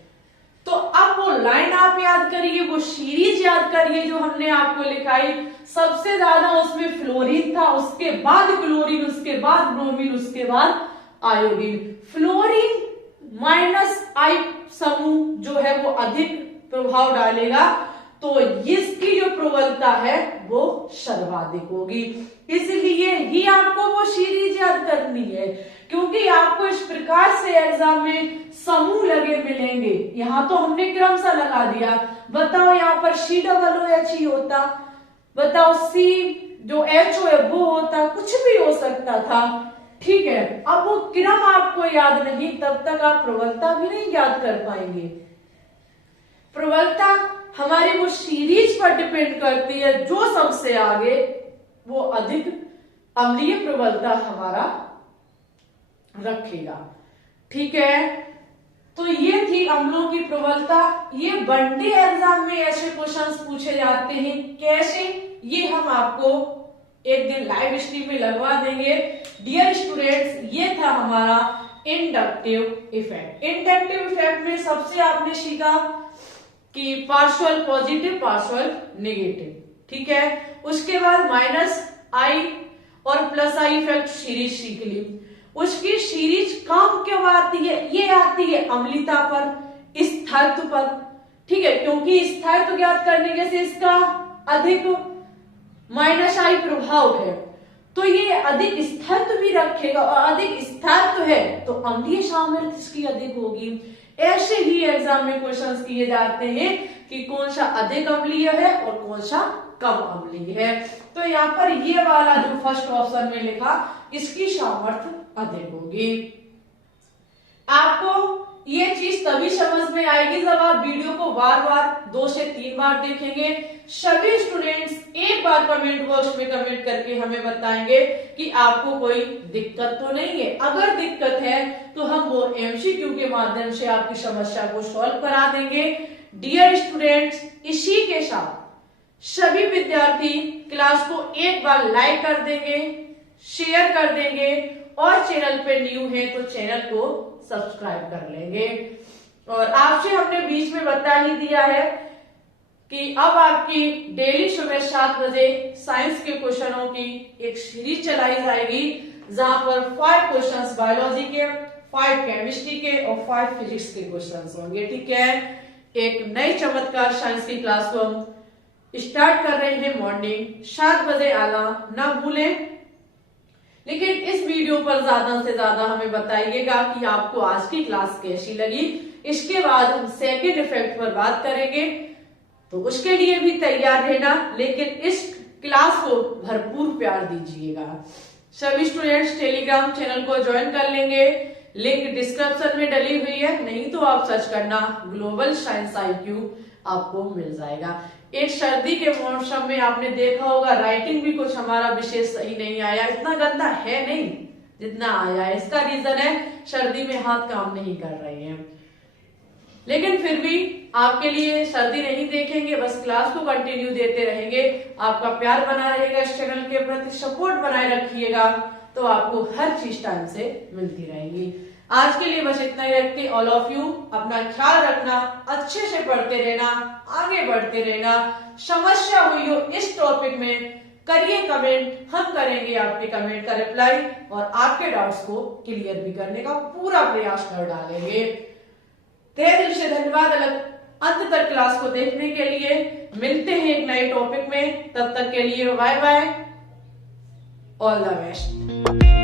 तो अब वो लाइन आप याद करिए, वो सीरीज याद करिए जो हमने आपको लिखाई। सबसे ज्यादा उसमें फ्लोरीन था, उसके बाद क्लोरीन, उसके बाद ब्रोमीन, उसके बाद आयोडीन। फ्लोरीन माइनस आई समूह जो है वो अधिक प्रभाव डालेगा, तो इसकी जो प्रबलता है वो सर्वाधिक होगी। इसलिए ही आपको वो सीरीज याद करनी है, क्योंकि आपको इस प्रकार से एग्जाम में समूह लगे मिलेंगे। यहां तो हमने क्रम सा लगा दिया, बताओ यहाँ पर COOH होता, बताओ C जो HO है वो होता, कुछ भी हो सकता था, ठीक है। अब वो क्रम आपको याद नहीं, तब तक आप प्रबलता भी नहीं याद कर पाएंगे। प्रबलता हमारी वो सीरीज पर डिपेंड करती है, जो सबसे आगे वो अधिक अम्लीय प्रबलता हमारा रखेगा, ठीक है। तो ये थी अम्लों की प्रबलता। ये वनडे एग्जाम में ऐसे क्वेश्चंस पूछे जाते हैं, कैसे, ये हम आपको एक दिन लाइव स्ट्रीम में लगवा देंगे। डियर स्टूडेंट्स, ये था हमारा इंडक्टिव इफेक्ट। इंडक्टिव इफेक्ट में सबसे आपने सीखा कि पार्शियल पॉजिटिव, पार्शियल नेगेटिव, ठीक है। उसके बाद माइनस आई और प्लस आई इफेक्ट सीरीज सीख ली। उसकी सीरीज काम क्यों आती है? ये आती है अम्लता पर, स्थायित्व पर, ठीक है, क्योंकि स्थायित्व ज्ञात करने से इसका अधिक माइनस आई प्रभाव है, तो ये अधिक स्थायित्व भी रखेगा, और अधिक स्थायित्व है तो अम्लीय सामर्थ्य इसकी अधिक होगी। ऐसे ही एग्जाम में क्वेश्चंस किए जाते हैं कि कौन सा अधिक अम्लीय है और कौन सा कम अम्लीय है। तो यहाँ पर ये वाला जो फर्स्ट ऑप्शन में लिखा, इसकी सामर्थ्य अधिक होगी। आपको ये चीज तभी समझ में आएगी जब आप वीडियो को बार बार 2 से 3 बार देखेंगे। सभी स्टूडेंट्स एक बार कमेंट बॉक्स में कमेंट करके हमें बताएंगे कि आपको कोई दिक्कत तो नहीं है। अगर दिक्कत है तो हम वो MCQ के माध्यम से आपकी समस्या को सॉल्व करा देंगे। डियर स्टूडेंट्स, इसी के साथ सभी विद्यार्थी क्लास को एक बार लाइक कर देंगे, शेयर कर देंगे, और चैनल पे न्यू है तो चैनल को सब्सक्राइब कर लेंगे। और आपसे हमने बीच में बता ही दिया है कि अब आपकी डेली सुबह 7 बजे साइंस के क्वेश्चनों की एक सीरीज चलाई जाएगी, जहां पर 5 क्वेश्चंस बायोलॉजी के, 5 केमिस्ट्री के और 5 फिजिक्स के क्वेश्चंस होंगे, ठीक है। एक नई चमत्कार साइंस की क्लास को हम स्टार्ट कर रहे हैं। मॉर्निंग 7 बजे आना ना भूलें। लेकिन इस वीडियो पर ज्यादा से ज्यादा हमें बताइएगा कि आपको आज की क्लास कैसी लगी। इसके बाद हम सेकंड इफेक्ट पर बात करेंगे, तो उसके लिए भी तैयार रहना, लेकिन इस क्लास को भरपूर प्यार दीजिएगा। सभी स्टूडेंट्स टेलीग्राम चैनल को ज्वाइन कर लेंगे, लिंक डिस्क्रिप्शन में डली हुई है, नहीं तो आप सर्च करना ग्लोबल साइंस IQ, आपको मिल जाएगा। एक सर्दी के मौसम में आपने देखा होगा राइटिंग भी कुछ हमारा विशेष सही नहीं आया, इतना गंदा है नहीं जितना आया है। इसका रीजन है सर्दी में हाथ काम नहीं कर रहे हैं, लेकिन फिर भी आपके लिए सर्दी नहीं देखेंगे, बस क्लास को कंटिन्यू देते रहेंगे। आपका प्यार बना रहेगा, इस चैनल के प्रति सपोर्ट बनाए रखिएगा, तो आपको हर चीज टाइम से मिलती रहेगी। आज के लिए बस इतना ही रखते। ऑल ऑफ यू अपना ख्याल रखना, अच्छे से पढ़ते रहना, आगे बढ़ते रहना। समस्या हुई हो इस टॉपिक में करिए कमेंट, हम करेंगे आपके कमेंट का रिप्लाई और आपके डाउट्स को क्लियर भी करने का पूरा प्रयास कर डालेंगे। तहे दिल से धन्यवाद अंत तक क्लास को देखने के लिए। मिलते हैं एक नए टॉपिक में, तब तक के लिए bye bye, all the best.